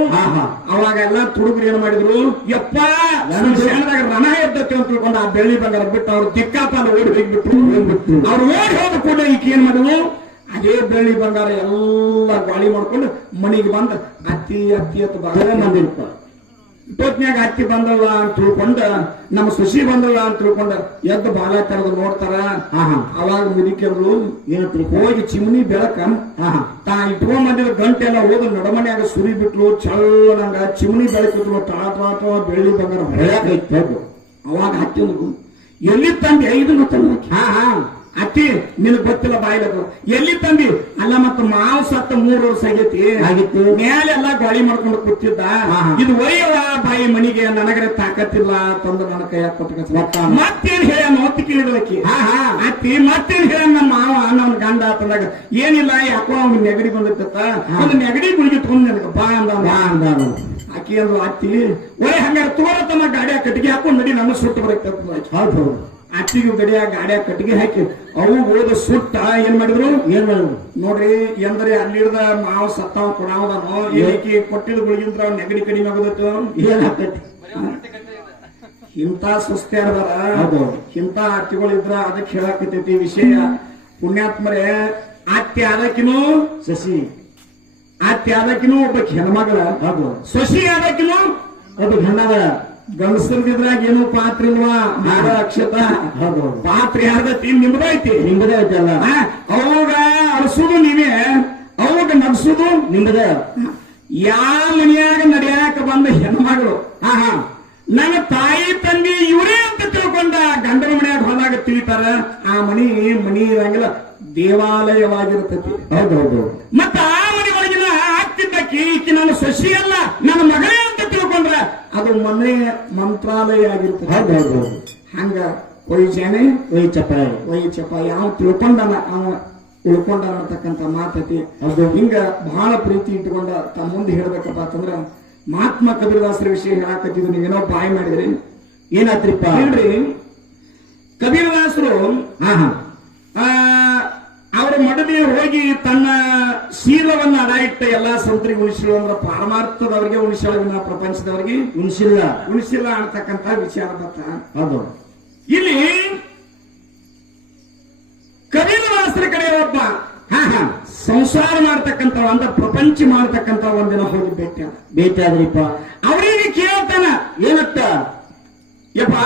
ಅವಾಗ ಎಲ್ಲಾ ತುಡುಗರು ಏನ್ ಮಾಡಿದ್ರು ಯಪ್ಪ ಶಾಣದಾಗ ರಣ ಎದ್ದತಿ ಅಂತ ತಿಳ್ಕೊಂಡು ಆ ಬೆಳ್ಳಿ ಬಂಗಾರ ಬಿಟ್ಟು ಅವ್ರು ದಿಕ್ಕಾಪಾಲ ಓಡಿ ಹೋಗ್ಬಿಟ್ರು ಅವ್ರು ಓಡಿ ಹೋದ ಕೂಡ ಈಕೆ ಏನ್ ಮಾಡಿದ್ರು ಅದೇ ಬೆಳ್ಳಿ ಬಂಗಾರ ಎಲ್ಲ ಗಾಳಿ ಮಾಡ್ಕೊಂಡು ಮನೆಗೆ ಬಂದ ಅತ್ತಿ ಅಂತ ಬಂದಿರ್ಪ ಇಪ್ಪತ್ನ್ಯಾಗ ಅತ್ತಿ ಬಂದಲ್ಲ ಅಂತ ತಿಳ್ಕೊಂಡ ನಮ್ಮ ಸುಶಿ ಬಂದಲ್ಲ ಅಂತ ತಿಳ್ಕೊಂಡ ಎದ್ದು ಬಾಲ ತೆರೆದು ನೋಡ್ತಾರ ಅವಾಗ ಮುದಿಕೆರು ಏನಂತ ಹೋಗಿ ಚಿಮನಿ ಬೆಳಕ ತಾ ಇಟ್ಕೊಂಡ್ ಬಂದಿರೋ ಗಂಟೆ ಎಲ್ಲ ಹೋದ ನಡಮನ್ಯಾಗ ಸುರಿ ಬಿಟ್ಲು ಚಳ್ಳಂಗ ಚಿಮನಿ ಬೆಳಕಿದ್ರು ಟಾಟ ಬೆಳ್ಳಿ ಬಂಗಾರ ಬೆಳಕೈತೆ ಅವಾಗ ಹತ್ತಿ ಎಲ್ಲಿ ತಂದೆ 5 ತಂದ ಅತ್ತಿ ನಿನಗ್ ಗೊತ್ತಿಲ್ಲ ಬಾಯಿಲದು ಎಲ್ಲಿ ತಂದಿ ಅಲ್ಲ ಮತ್ತ ಮಾವು ಸತ್ತ 3 ವರ್ಷ ಆಗೈತಿ ಆಗಿತ್ತು. ಮೇಲೆಲ್ಲ ಗಾಳಿ ಮಾಡ್ಕೊಂಡು ಕೂತಿದ್ದ ಇದು ಒಯ್ಯವ ಬಾಯಿ ಮನಿಗೆ ನನಗರೆ ತಾಕತ್ತಿಲ್ಲ ತಂದು ನನ್ನ ಕೈಯಾಗ ಕೊಟ್ಟು ಮತ್ತೇನ್ ಹೇಳ ನೋತಿ ಕೇಳಿದಕ್ಕೆ ಅತ್ತಿ ಮತ್ತೇನ್ ಹೇಳ ನಮ್ಮ ಮಾವ ನನ್ನ ಗಂಡ ತಂದಾಗ ಏನಿಲ್ಲ ಯಾಕೋ ಅವ್ನ ನೆಗಡಿ ಬಂದಿತ್ತ ಒಂದು ನೆಗಡಿ ಗುಳಿಗೆ ತಗೊಂಡ್ ನನಗ ಬಾ ಅಂದ ಆಕಿ ಅಂದ್ರು ಅತ್ತಿ ಒಳ್ಳೆ ಹಂಗಾರ ತೋರ ತಮ್ಮ ಗಾಡಿಯ ಕಟ್ಟಿಗೆ ಹಾಕೊಂಡು ನಡಿ ನನ್ನ ಸುಟ್ಟು ಬರಕ್ಕೆ ಹೌದು. ಅತ್ತಿಗೂ ಗಡಿಯ ಗಾಡಿಯ ಕಟ್ಟಿಗೆ ಹಾಕಿ ಅವು ಹೋದ ಸುಟ್ಟ ಏನ್ ಮಾಡಿದ್ರು ನೋಡ್ರಿ ಎಂದ್ರೆ ಅಲ್ಲಿಡ್ದ ಮಾವ ಸತ್ತಾವ ಕೊಡಾವದನೋ ಏಕಿ ಕೊಟ್ಟಿದ ಗುಳಿಗಿಂತ್ರ ಅವ್ನ ನೆಗಡಿ ಕಡಿಮೆ ಆಗೋದತ್ತು ಏನಾಗ್ತೈತಿ ಇಂಥ ಸುಸ್ತಿಯಾರದಾರ ಇಂಥ ಅತ್ತಿಗಳಿದ್ರ ಅದಕ್ಕೆ ಹೇಳಾಕತೈತಿ ವಿಷಯ. ಪುಣ್ಯಾತ್ಮರೇ ಅತ್ತಿ ಆದಕಿನೂ ಶಶಿ ಅತ್ತಿ ಆದಕಿನೂ ಒಬ್ಬ ಹೆಣ್ಮಗಳ ಹೌದು. ಸೊಸಿ ಆದಕಿನೂ ಒಬ್ಬ ಹೆಣ್ಣಗಳ ಗಂಡಸರ್ದಿದ್ರಾಗ ಏನು ಪಾತ್ರ ಇಲ್ವಾ ಮಾಡ ಅಕ್ಷತ ಹೌದು. ಪಾತ್ರ ಯಾರ್ದತಿ ನಿಮ್ದೈತಿ ನಿಂಬದೇ ಐತಲ್ಲ. ಅವಾಗ ಅಳಿಸುದು ನೀವೇ ಅವಾಗ ನಡ್ಸುದು ನಿಂಬದ ಯಾವ ಮನೆಯಾಗ ನಡಿಯಾಕ ಬಂದ ಹೆಣ್ಮಗಳು ನನ್ನ ತಾಯಿ ತಂದೆ ಇವರೇ ಅಂತ ತಿಳ್ಕೊಂಡ ಗಂಡನ ಮನೆಯಾಗ ಹೊಲಾಗ ತಿಳಿತಾರ ಆ ಮನಿ ಇರಂಗಿಲ್ಲ ದೇವಾಲಯವಾಗಿರ್ತತಿ. ಹೌದೌದು. ಮತ್ತ ಆ ಮನೆ ಒಳಗಿನ ಆಗ್ತಿದ್ದಕ್ಕೆ ಈಕಿ ನನ್ನ ಸೊಸಿ ಅಲ್ಲ ನನ್ನ ಮಗಳೇ ಅಂತ ತಿಳ್ಕೊಂಡ್ರ ಅದು ಮನೆ ಮಂತ್ರಾಲಯ ಆಗಿರ್ತದೆ. ಹೌದೌದು. ಹಂಗ ಒಯ್ಜಾನೆ ಒಯ್ಚಪ್ಪ ಯಾವ ತಿಳ್ಕೊಂಡನ ಅವ ಉಳ್ಕೊಂಡನ ಅಂತಕ್ಕಂಥ ಮಾತತಿ. ಅದು ಹಿಂಗ ಬಹಳ ಪ್ರೀತಿ ಇಟ್ಕೊಂಡ ತಮ್ಮ ಮುಂದೆ ಹೇಳ್ಬೇಕಪ್ಪ ಅಂತಂದ್ರ ಮಹಾತ್ಮ ಕಬೀರದಾಸರ ವಿಷಯ ಹೇಳಾಕತ್ತಿದ್ರು. ನೀವೇನೋ ಬಾಯಿ ಮಾಡಿದ್ರಿ ಏನಾತ್ರಿಪ್ಪ ಹೇಳ್ರಿ. ಕಬೀರದಾಸರು ಅವರ ಮಡದಿ ಹೋಗಿ ತನ್ನ ಶೀಲವನ್ನ ಅಡ ಇಟ್ಟ ಎಲ್ಲಾ ಸಂತರಿಗೆ ಉಳಿಸಿಳು ಅಂದ್ರ ಪಾರಮಾರ್ಥದವರಿಗೆ ಉಳಿಸೋಣ ಪ್ರಪಂಚದವರಿಗೆ ಉಳಿಸಿಲ್ಲ ಅಂತಕ್ಕಂಥ ವಿಚಾರ ಬರ್ತ. ಹೌದು. ಇಲ್ಲಿ ಕಬೀರದಾಸರ ಕಡೆ ಒಬ್ಬ ಸಂಸಾರ ಮಾಡ್ತಕ್ಕಂಥ ಅಂದ್ರ ಪ್ರಪಂಚ ಮಾಡ್ತಕ್ಕಂಥ ಒಂದಿನ ಹೋಗಿ ಭೇಟಿ ಆದ್ರಿಪ್ಪ. ಅವರಿಗೆ ಕೇಳ್ತಾನ ಏನತ್ತ ಯಪ್ಪ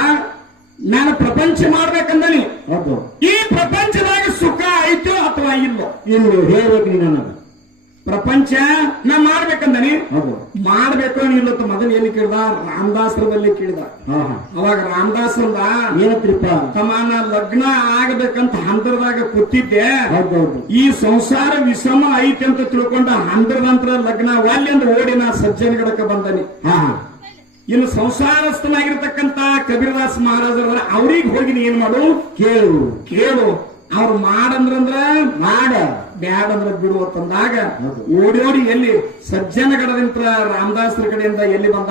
ನಾನು ಪ್ರಪಂಚ ಮಾಡ್ಬೇಕಂದನಿ. ಹೌದು. ಈ ಪ್ರಪಂಚದಾಗ ಸುಖ ಐತೋ ಅಥವಾ ಇಲ್ಲೋ ಇನ್ನು ಹೇಳ್ಬೇಕು ನೀ ನನಗ. ಪ್ರಪಂಚ ನಾ ಮಾಡ್ಬೇಕಂದನಿ. ಹೌದು. ಮಾಡ್ಬೇಕು ಇಲ್ಲತ್ತ ಮೊದಲು ಎಲ್ಲಿ ಕೇಳಿದ ರಾಮದಾಸರ ಬಲ್ಲಿ ಕೇಳಿದ. ಅವಾಗ ರಾಮದಾಸಂದ ಏನತ್ರಿಪ್ಪ ತಮ್ಮ ನಾ ಲಗ್ನ ಆಗಬೇಕಂತ ಹಂತರದಾಗ ಕೂತಿದ್ದೆ. ಹೌದೌದು. ಈ ಸಂಸಾರ ವಿಷಮ ಐತಿ ಅಂತ ತಿಳ್ಕೊಂಡ ಹಂತದ ನಂತರ ಲಗ್ನ ವಾಲ್ಯ ಅಂದ್ರೆ ಓಡಿ ನಾ ಸಜ್ಜನಗಡಕ್ಕೆ ಬಂದನಿ. ಇನ್ನು ಸಂಸಾರಸ್ಥನಾಗಿರ್ತಕ್ಕಂಥ ಕಬೀರದಾಸ್ ಮಹಾರಾಜರ ಅವ್ರಿಗೆ ಹೋಗಿ ಏನ್ ಮಾಡು ಕೇಳು ಅವ್ರು ಮಾಡಂದ್ರಂದ್ರ ಮಾಡ ಬ್ಯಾಡ ಅಂದ್ರ ಬಿಡು ಅಂತಂದಾಗ ಓಡಿ ಎಲ್ಲಿ ಸಜ್ಜನಗಡದಿಂದ ರಾಮದಾಸರ ಕಡೆಯಿಂದ ಎಲ್ಲಿ ಬಂದ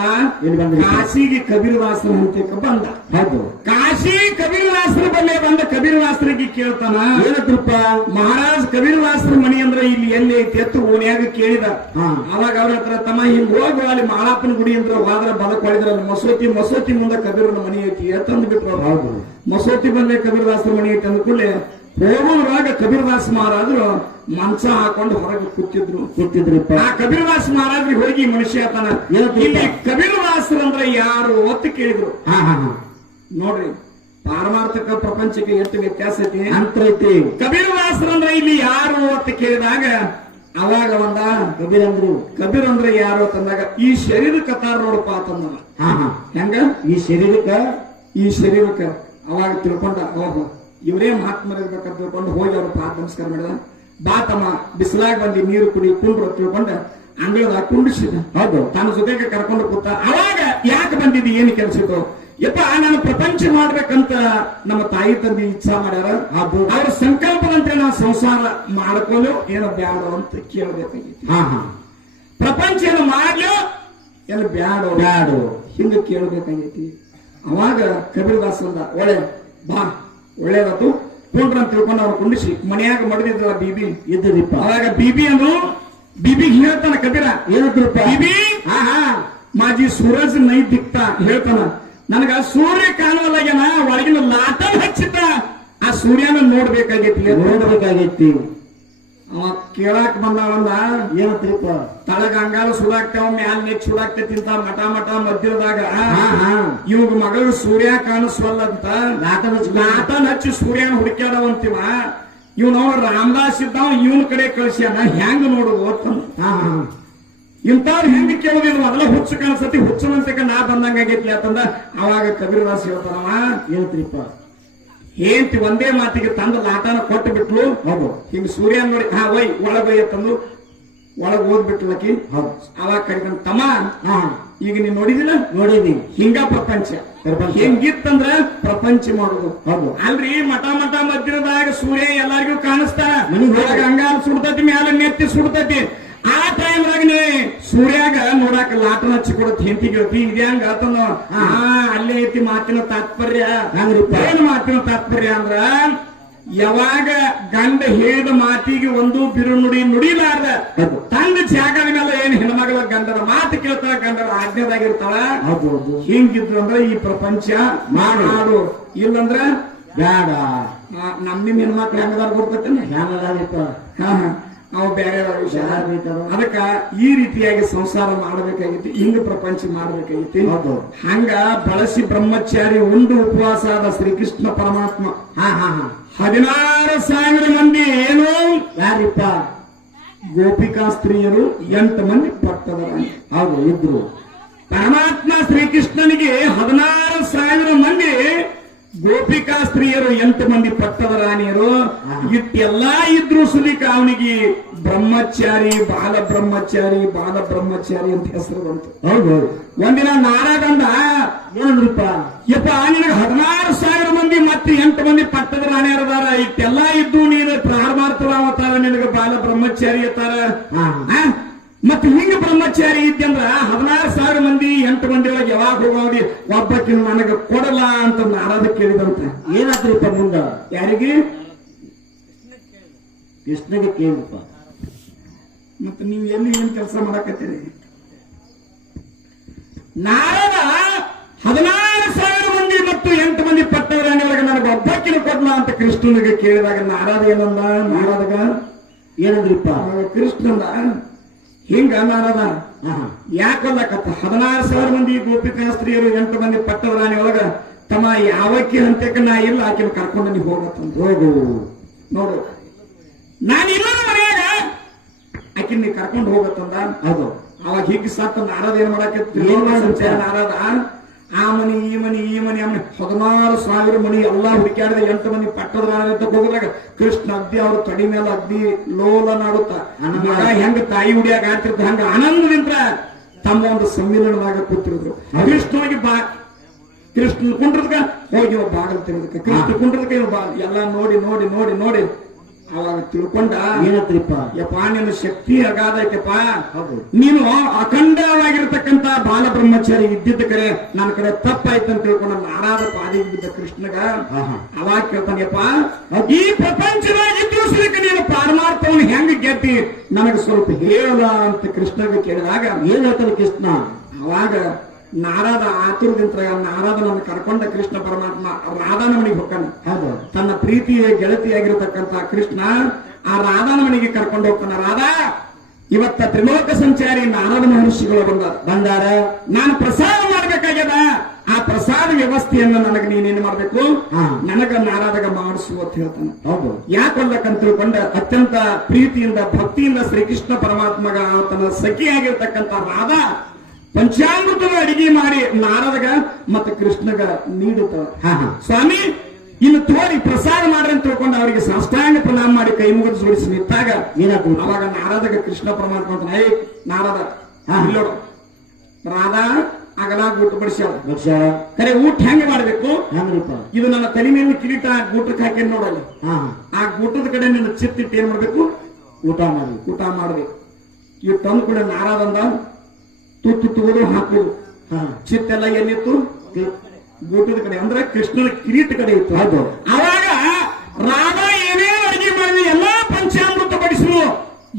ಕಾಶಿಗೆ ಕಬೀರದಾಸರ ಹಂತಕ್ಕೆ ಬಂದ. ಹೌದು. ಕಾಶಿ ಕಬೀರದಾಸರ ಬಲ್ಲೇ ಬಂದ ಕಬೀರದಾಸರಿಗೆ ಕೇಳ್ತಾನ ಏನತ್ರಪ್ಪ ಮಹಾರಾಜ್ ಕಬೀರದಾಸರ ಮನಿ ಅಂದ್ರ ಇಲ್ಲಿ ಎಲ್ಲಿ ಐತಿ ಎತ್ತು ಓಣಿಯಾಗ ಕೇಳಿದ. ಅವಾಗ ಅವ್ರ ಹತ್ರ ತಮ್ಮ ಹಿಂಗ್ ಹೋಗಿ ಅಲ್ಲಿ ಮಾಳಪ್ಪನ ಗುಡಿ ಅಂತ ಹೋದ್ರ ಬಲಕ್ ಹೊಳಿದ್ರ ಮಸೂತಿ ಮುಂದೆ ಕಬೀರನ ಮನಿ ಐತಿ ಎತ್ತಂದ್ ಬಿಟ್ರು. ಹೌದು. ಮಸೂತಿ ಬಂದೆ ಕಬೀರದಾಸರ ಮನಿ ಐತಿ ಅಂದ ಕೂಡಲೇ ಹೋಗುವಾಗ ಕಬೀರದಾಸ್ ಮಹಾರಾಜರು ಮಂಚ ಹಾಕೊಂಡು ಹೊರಗೆ ಕೂತಿದ್ರು. ಆ ಕಬೀರದಾಸ್ ಮಹಾರಾಜ್ರಿಗೆ ಹೋಗಿ ಮನುಷ್ಯ ಆತನ ಇಲ್ಲಿ ಕಬೀರದಾಸರಂದ್ರೆ ಯಾರು ಒತ್ತು ಕೇಳಿದ್ರು. ನೋಡ್ರಿ ಪಾರಮಾರ್ಥಕ ಪ್ರಪಂಚಕ್ಕೆ ಎಷ್ಟು ವ್ಯತ್ಯಾಸ ಐತಿ ಅಂತ ಐತಿ. ಕಬೀರದಾಸರಂದ್ರೆ ಇಲ್ಲಿ ಯಾರು ಅಂತ ಕೇಳಿದಾಗ ಅವಾಗ ಒಂದ ಕಬೀರ್ ಅಂದ್ರೆ ಯಾರು ಅಂತಂದಾಗ ಈ ಶರೀರ ಕತಾರ ನೋಡಪ್ಪ ಅಂತಂದ. ಹೆಂಗ ಈ ಶರೀರಕ್ಕ ಅವಾಗ ತಿಳ್ಕೊಂಡ ಓಹೋ ಇವರೇ ಮಹಾತ್ಮರಿರ್ಬೇಕಂತ ತಿಳ್ಕೊಂಡು ಹೋಗಿ ಅವ್ರ ಪಾದ ನಮಸ್ಕಾರ ಮಾಡಿದ. ಬಾ ತಮ್ಮ ಬಿಸಿಲಾಗ ಬಂದಿ ನೀರು ಕುಡಿ ಕುಂಡ್ರು ತಿಳ್ಕೊಂಡ ಅಂಗಳದಾಗ ಕುಂಡಿಸಿದ. ಹೌದು. ತನ್ನ ಜೊತೆಗೆ ಕರ್ಕೊಂಡು ಕೂತ. ಅವಾಗ ಯಾಕೆ ಬಂದಿದ್ದು ಏನು ಕೆಲಸದ್ದು ಯಪ್ಪ ನಾನು ಪ್ರಪಂಚ ಮಾಡ್ಬೇಕಂತ ನಮ್ಮ ತಾಯಿ ತಂದೆ ಇಚ್ಛಾ ಮಾಡ್ಯಾರ. ಅವ್ರ ಸಂಕಲ್ಪದಂತೆ ನಾವು ಸಂಸಾರ ಮಾಡ್ಕೊಳ್ಳೋ ಏನೋ ಬ್ಯಾಡೋ ಅಂತ ಕೇಳಬೇಕಾಗಿತ್ತು. ಪ್ರಪಂಚ ಏನು ಮಾಡ್ಲೋ ಏನು ಬ್ಯಾಡೋ ಹಿಂಗ ಕೇಳಬೇಕಾಗೈತಿ. ಅವಾಗ ಕಬೀರದಾಸ್ ಅಂದ ಒಳ್ಳೆ ಬಾ ಒಳ್ಳೇದತ್ತು ಕುಂಡ್ರ ಅಂತ ತಿಳ್ಕೊಂಡು ಅವ್ರು ಕುಂಡಿಸಿ ಮನೆಯಾಗ ಮಡದಿದ್ರ ಬಿಬಿ ಇದ್ದಿಪ್ಪ. ಅವಾಗ ಬಿಬಿ ಅಂದ್ರು ಬಿಬಿ ಹೇಳ್ತಾನ ಕಬೀರ ಏನತ್ರಪ್ಪ ಬಿಬಿ ಮಾಜಿ ಸೂರಜ್ ನೈ ದಿಕ್ತಾ ಹೇಳ್ತಾನ ನನಗ ಸೂರ್ಯ ಕಾಣುವಲ್ಲಾಗ್ಯಾನ ಒಳಗಿನ ಲಾಟನ್ ಹಚ್ಚಿದ್ದ ಆ ಸೂರ್ಯನ ನೋಡ್ಬೇಕಾಗೈತಿ. ಅವ ಕೇಳಾಕ್ ಬಂದ ಏನತ್ರಿಪ್ಪ ತಳಗ ಅಂಗಾಲ ಸುಡಾಕ್ತಾವ ಮ್ಯಾಲ ನೆಕ್ ಸುಡಾಕ್ತೈತಿ ಅಂತ ಮಠ ಮಧ್ಯದಾಗ ಇವಾಗ ಮಗಳು ಸೂರ್ಯ ಕಾಣಿಸ್ವಲ್ಲ ಅಂತ ಲಾಟನ್ ಹಚ್ಚಿ ಸೂರ್ಯನ ಹುಡುಕ್ಯಾಡವಂತಿವ. ಇವ್ ನೋಡ ರಾಮದಾಸ್ ಇದ್ದಾವ ಇವನ್ ಕಡೆ ಕಳ್ಸ್ಯಾನ ಹೆಂಗ್ ನೋಡುದು ಇಂಥವ್ರು ಹೆಂಗ್ ಕೇಳೋದಿಲ್ಲ. ಮೊದಲ ಹುಚ್ಚು ಕಾಣಿಸತಿ ಹುಚ್ಚನಂತೆ ನಾ ಬಂದಂಗ ಆಗೈತಿ ಅಂತಂದ. ಅವಾಗ ಕಬೀರದಾಸ್ ಹೇಳ್ತಾನವ ಏನತ್ರಿಪ್ಪ ಹೆಂಡತಿ ಒಂದೇ ಮಾತಿಗೆ ತಂದು ಲಾಟನ ಕೊಟ್ಟು ಬಿಟ್ಲು. ಹೌದು ಹಿಂಗ ಸೂರ್ಯ ನೋಡಿ ಹಾ ಒಯ್ ಒಳಗೊಯ್ಯ ತಂದು ಒಳಗ್ ಓದ್ಬಿಟ್ಲಕಿ. ಹೌದು ಅವಾಗ ಕರಿತಂದ ತಮ್ಮ ಹಾ ಈಗ ನೀನ್ ನೋಡಿದಿಲ್ಲ ನೋಡಿದೀನಿ. ಹಿಂಗ ಪ್ರಪಂಚ ಹೆಂಗಿತ್ತಂದ್ರ ಪ್ರಪಂಚ ಮಾಡುದು. ಹೌದು ಅಲ್ರಿ ಮಠ ಮಧ್ಯದಾಗ ಸೂರ್ಯ ಎಲ್ಲಾರ್ಗೂ ಕಾಣಿಸ್ತಾರ. ಮನಿಗ್ ಒಳಗ ಅಂಗಾಲ ಸುಡ್ತತಿ ಮ್ಯಾಲ ನೆತ್ತಿ ಸುಡ್ತತಿ. ಆ ಟೈಮ್ದಾಗ ನೀ ಸೂರ್ಯಾಗ ನೋಡಾಕ ಲಾಟನ ಹಚ್ಚಿ ಕೊಡತ್ ಹೆಂಡತಿಗೆ ಹೇಳ್ತಿ ಇದ್ಯಾಂಗ ಆತನ ಅಲ್ಲೇ ಐತಿ ಮಾತಿನ ತಾತ್ಪರ್ಯ. ಹಂಗ್ರಿಪ್ಪ ಏನ್ ಮಾತಿನ ತಾತ್ಪರ್ಯ ಅಂದ್ರ ಯಾವಾಗ ಗಂಡ ಹೇಳಿದ ಮಾತಿಗೆ ಒಂದು ಬಿರು ನುಡಿ ನುಡಿಲಾರ್ದ ಹೌದು ತನ್ನ ಜಾಗದ ಮೇಲೆ ಏನ್ ಹೆಣ್ಮಗಳ ಗಂಡನ ಮಾತು ಕೇಳ್ತಾಳ ಗಂಡನ ಆಜ್ಞೆದಾಗಿರ್ತಾಳ. ಹೌದು ಹೌದು ಹಿಂಗಿದ್ರು ಅಂದ್ರ ಈ ಪ್ರಪಂಚ ಮಾಡು. ಇಲ್ಲಂದ್ರ ಬ್ಯಾಡ ನಿಮ್ ಹೆಣ್ಮಕ್ಳು ಹೆಂಗದಾರ ಗೊತ್ತೇನೆ ಹ್ಯಾಂಗದಾರಿಪ್ಪ. ಅವು ಬೇರೆ ವಿಷಯ. ಯಾರ್ ಬೇಕಾರ? ಅದಕ್ಕ ಈ ರೀತಿಯಾಗಿ ಸಂಸಾರ ಮಾಡಬೇಕಾಗಿತ್ತು. ಹಿಂಗ ಪ್ರಪಂಚ ಮಾಡಬೇಕಾಗಿತ್ತು. ಹೌದು ಹಂಗ ಬಳಸಿ ಬ್ರಹ್ಮಚಾರಿ ಉಂಡು ಉಪವಾಸ ಆದ ಶ್ರೀಕೃಷ್ಣ ಪರಮಾತ್ಮ ಹಾ ಹಾ ಹಾ 16,000 ಮಂದಿ ಏನು ಯಾರಿಪ್ಪ? ಗೋಪಿಕಾ ಸ್ತ್ರೀಯರು 8 ಮಂದಿ ಪಟ್ಟದ ರಾಣಿ. ಹೌದು ಇದ್ರು. ಪರಮಾತ್ಮ ಶ್ರೀಕೃಷ್ಣನಿಗೆ 16,000 ಮಂದಿ ಗೋಪಿಕಾ ಸ್ತ್ರೀಯರು 8 ಮಂದಿ ಪಟ್ಟದ ರಾಣಿಯರು. ಇಟ್ಟೆಲ್ಲಾ ಇದ್ರು ಸುಲಿಕ ಅವನಿಗೆ ಬ್ರಹ್ಮಚಾರಿ ಬಾಲ ಬ್ರಹ್ಮಚಾರಿ ಅಂತ ಹೆಸರು ಬಂತು. ಹೌದು ಒಂದಿನ ನಾರಾದಂದ ಏನಂದ್ರಿಪ್ಪ? ಯಪ್ಪ ನಿನಗೆ 16,000 ಮಂದಿ ಮತ್ತೆ 8 ಮಂದಿ ಪಟ್ಟದ ರಾಣಿಯರದಾರ. ಇಟ್ಟೆಲ್ಲಾ ಇದ್ದು ನೀನು ಪ್ರಾರಮಾರ್ಥರ ಅವತಾರ ನಿನಗೆ ಬಾಲ ಬ್ರಹ್ಮಚಾರಿ ಅತ್ತಾರ. ಮತ್ತೆ ಹಿಂಗ ಬ್ರಹ್ಮಚಾರಿ ಇದ್ದಂದ್ರ 16,000 ಮಂದಿ 8 ಮಂದಿ ಒಳಗೆ ಯಾವಾಗ ಹೋಗಿ ಒಬ್ಬಕ್ಕಿನ ನನಗೆ ಕೊಡಲ್ಲ ಅಂತ ನಾರದ ಕೇಳಿದಂತ. ಏನಾದ್ರಿಪ್ಪ ಮುಂದ? ಯಾರಿಗೆ? ಕೃಷ್ಣಗೆ ಕೇಳಿಪ್ಪ. ಮತ್ತೆ ನೀವು ಎಲ್ಲಿ ಏನ್ ಕೆಲಸ ಮಾಡಕತ್ತೀರಿ? ನಾರದ 16,000 ಮಂದಿ ಮತ್ತು 8 ಮಂದಿ ಪಟ್ಟವರಾಣಿ ಒಳಗೆ ನನಗೆ ಒಬ್ಬಕ್ಕಿನ ಕೊಡ್ಲ ಅಂತ ಕೃಷ್ಣನಿಗೆ ಕೇಳಿದಾಗ ನಾರದ ಏನಂದ? ನಾರದಗ ಏನಂದ್ರಿಪ್ಪ? ಕೃಷ್ಣಂದ ಹಿಂಗ ನಾರದ ಯಾಕೊಲ್ಲಕತ್ತ 16,000 ಮಂದಿ ಗೋಪಿಕಾ ಸ್ತ್ರೀಯರು 8 ಮಂದಿ ಪಟ್ಟವರಾಣಿ ಒಳಗ ತಮ್ಮ ಯಾವಕ್ಕಿ ಹಂತಕ್ಕೆ ನಾ ಇಲ್ಲ ಆಕಿನ ಕರ್ಕೊಂಡು ನೀವು ಹೋಗತ್ತಂತ. ಹೋಗು ನೋಡು ನಾನಿಲ್ಲ ಮನೆಯಾಗ ಆಕಿನ ನೀ ಕರ್ಕೊಂಡು ಹೋಗತ್ತಂದ. ಹೌದು ಅವಾಗ ಹೀಗೆ ಸತ್ತ ನಾರದ ಏನ್ ಮಾಡಕ್ಕೆ ನಾರದ ಆ ಮನಿ ಈ ಮನಿ 16,000 ಮನಿ ಎಲ್ಲಾ ಹುಡುಕ್ಯಾಡಿದ 8 ಮಂದಿ ಪಟ್ಟದ ಅಂತ ಹೋಗದಾಗ ಕೃಷ್ಣ ಅಗ್ದಿ ಅವ್ರ ತಡಿ ಮೇಲೆ ಅಗ್ದಿ ಲೋಲನಾಡುತ್ತ ಮಗ ಹೆಂಗ ತಾಯಿ ಹುಡಿಯಾಗ ಆಡ್ತಿರ್ತ ಹಂಗ ಆನಂದದಿಂದ ತಮ್ಮ ಒಂದು ಸಮ್ಮಿಲನದಾಗ ಕೂತಿರಿದ್ರು. ಕೃಷ್ಣ ಕುಂಡ್ರದ್ಕ ಹೋಗಿ ಬಾಗಲ್ ತಿರೋದಕ್ಕೆ, ಕೃಷ್ಣ ಕುಂಡ್ರದಕ್ಕೆ ಎಲ್ಲ ನೋಡಿ ನೋಡಿ ನೋಡಿ ನೋಡಿ ಅವಾಗ ತಿಳ್ಕೊಂಡ ಏನತ್ರಿಪ್ಪ? ಯಪ್ಪ ನಿನ್ನ ಶಕ್ತಿ ಅಗಾಧ ಐತಪ್ಪ. ನೀನು ಅಖಂಡವಾಗಿರ್ತಕ್ಕಂತ ಬಾಲ ಬ್ರಹ್ಮಚಾರಿ ಇದ್ದಿದ್ದ ಕರೆ ನನ್ನ ಕಡೆ ತಪ್ಪಾಯ್ತಂತ ತಿಳ್ಕೊಂಡ ನಾರಾದ ಪಾದಿಗೆ ಬಿದ್ದ ಕೃಷ್ಣಗ ಅವಾಗ ಕೇಳ್ತಾನಪ್ಪ ಈ ಪ್ರಪಂಚದಾಗ ಇದ್ರು ಸಲಿಕ ನೀನು ಪಾರಮಾರ್ಥವನ್ನು ಹೆಂಗ ಗೆದ್ದಿ ನನಗೆ ಸ್ವಲ್ಪ ಹೇಳಲ್ಲ ಅಂತ ಕೃಷ್ಣಗೆ ಕೇಳಿದಾಗ ಏನ್ ಹೇಳ್ತಾನೆ ಕೃಷ್ಣ? ಅವಾಗ ನಾರದ ಆತುರದಿಂದ ನಾರದ ನನ್ನ ಕರ್ಕೊಂಡ ಕೃಷ್ಣ ಪರಮಾತ್ಮ ರಾಧಾನ ಮನೆಗೆ ಹೋಗ್ತಾನೆ. ಹೌದು ತನ್ನ ಪ್ರೀತಿಯ ಗೆಳತಿಯಾಗಿರತಕ್ಕಂತ ಕೃಷ್ಣ ಆ ರಾಧಾನ ಮನೆಗೆ ಕರ್ಕೊಂಡು ಹೋಗ್ತಾನ. ರಾಧಾ ಇವತ್ತ ತ್ರಿಲೋಕ ಸಂಚಾರಿ ನಾರದ ಮಹರ್ಷಿಗಳು ಬಂದಾರ. ನಾನು ಪ್ರಸಾದ ಮಾಡ್ಬೇಕಾಗ್ಯದ. ಆ ಪ್ರಸಾದ ವ್ಯವಸ್ಥೆಯನ್ನು ನನಗೆ ನೀನೇನ್ ಮಾಡ್ಬೇಕು? ನನಗ ನಾರದಾಗ ಮಾಡಿಸು ಅಂತ ಹೇಳ್ತಾನೆ. ಹೌದು ಯಾಕೊಲ್ಲಕಂತ ತಿಳ್ಕೊಂಡ ಅತ್ಯಂತ ಪ್ರೀತಿಯಿಂದ ಭಕ್ತಿಯಿಂದ ಶ್ರೀಕೃಷ್ಣ ಪರಮಾತ್ಮಗ ತನ್ನ ಸಖಿಯಾಗಿರ್ತಕ್ಕಂಥ ರಾಧಾ ಪಂಚಾಮೃತದ ಅಡಿಗೆ ಮಾಡಿ ನಾರದಗ ಮತ್ತು ಕೃಷ್ಣಗ ನೀಡುತ್ತ ಸ್ವಾಮಿ ಇನ್ನು ತೋರಿ ಪ್ರಸಾದ ಮಾಡ್ರಿ ಅಂತ ತಿಳ್ಕೊಂಡು ಅವರಿಗೆ ಸಾಷ್ಟಾಂಗ ಪ್ರಣಾಮ ಮಾಡಿ ಕೈ ಮುಗಿದು ಜೋಡಿಸಿ ನಿಂತಾಗ ಏನಾಗ್ತದೆ? ಅವಾಗ ನಾರದಗ ಕೃಷ್ಣ ಪರಮಾತ್ಮ ಅಂತ ನಾರದ ರಾಧಾ ಆಗಲಾ ಊಟ ಬಡಿಸ್ಯಾಳ. ಕರೆ ಊಟ ಹೆಂಗೆ ಮಾಡ್ಬೇಕು? ಇದು ನನ್ನ ತಲೆ ಮೇಲೆ ಕಿರೀಟ ಊಟಕ್ಕೆ ಹಾಕಿ ನೋಡಲ್ಲಿ. ಆ ಊಟದ ಕಡೆ ನಿನ್ನ ಚಿತ್ತಿಟ್ಟು ಏನ್ ಮಾಡ್ಬೇಕು? ಊಟ ಮಾಡ್ಬೇಕು. ಇವ್ ತಂದು ಕೂಡ ನಾರಾದಂದ ತುತ್ತು ತಗೋದು ಹಾಕುದು. ಚಿತ್ತೆಲ್ಲ ಎಲ್ಲಿತ್ತು? ಊಟದ ಕಡೆ ಅಂದ್ರೆ ಕೃಷ್ಣನ ಕಿರೀಟ ಕಡೆ ಇತ್ತು. ಹೌದು ಅವಾಗ ರಾಧಾ ಏನೇನು ಅಡಿಗೆ ಮಾಡಿದ ಎಲ್ಲಾ ಪಂಚಾಮೃತ ಬಡಿಸಲು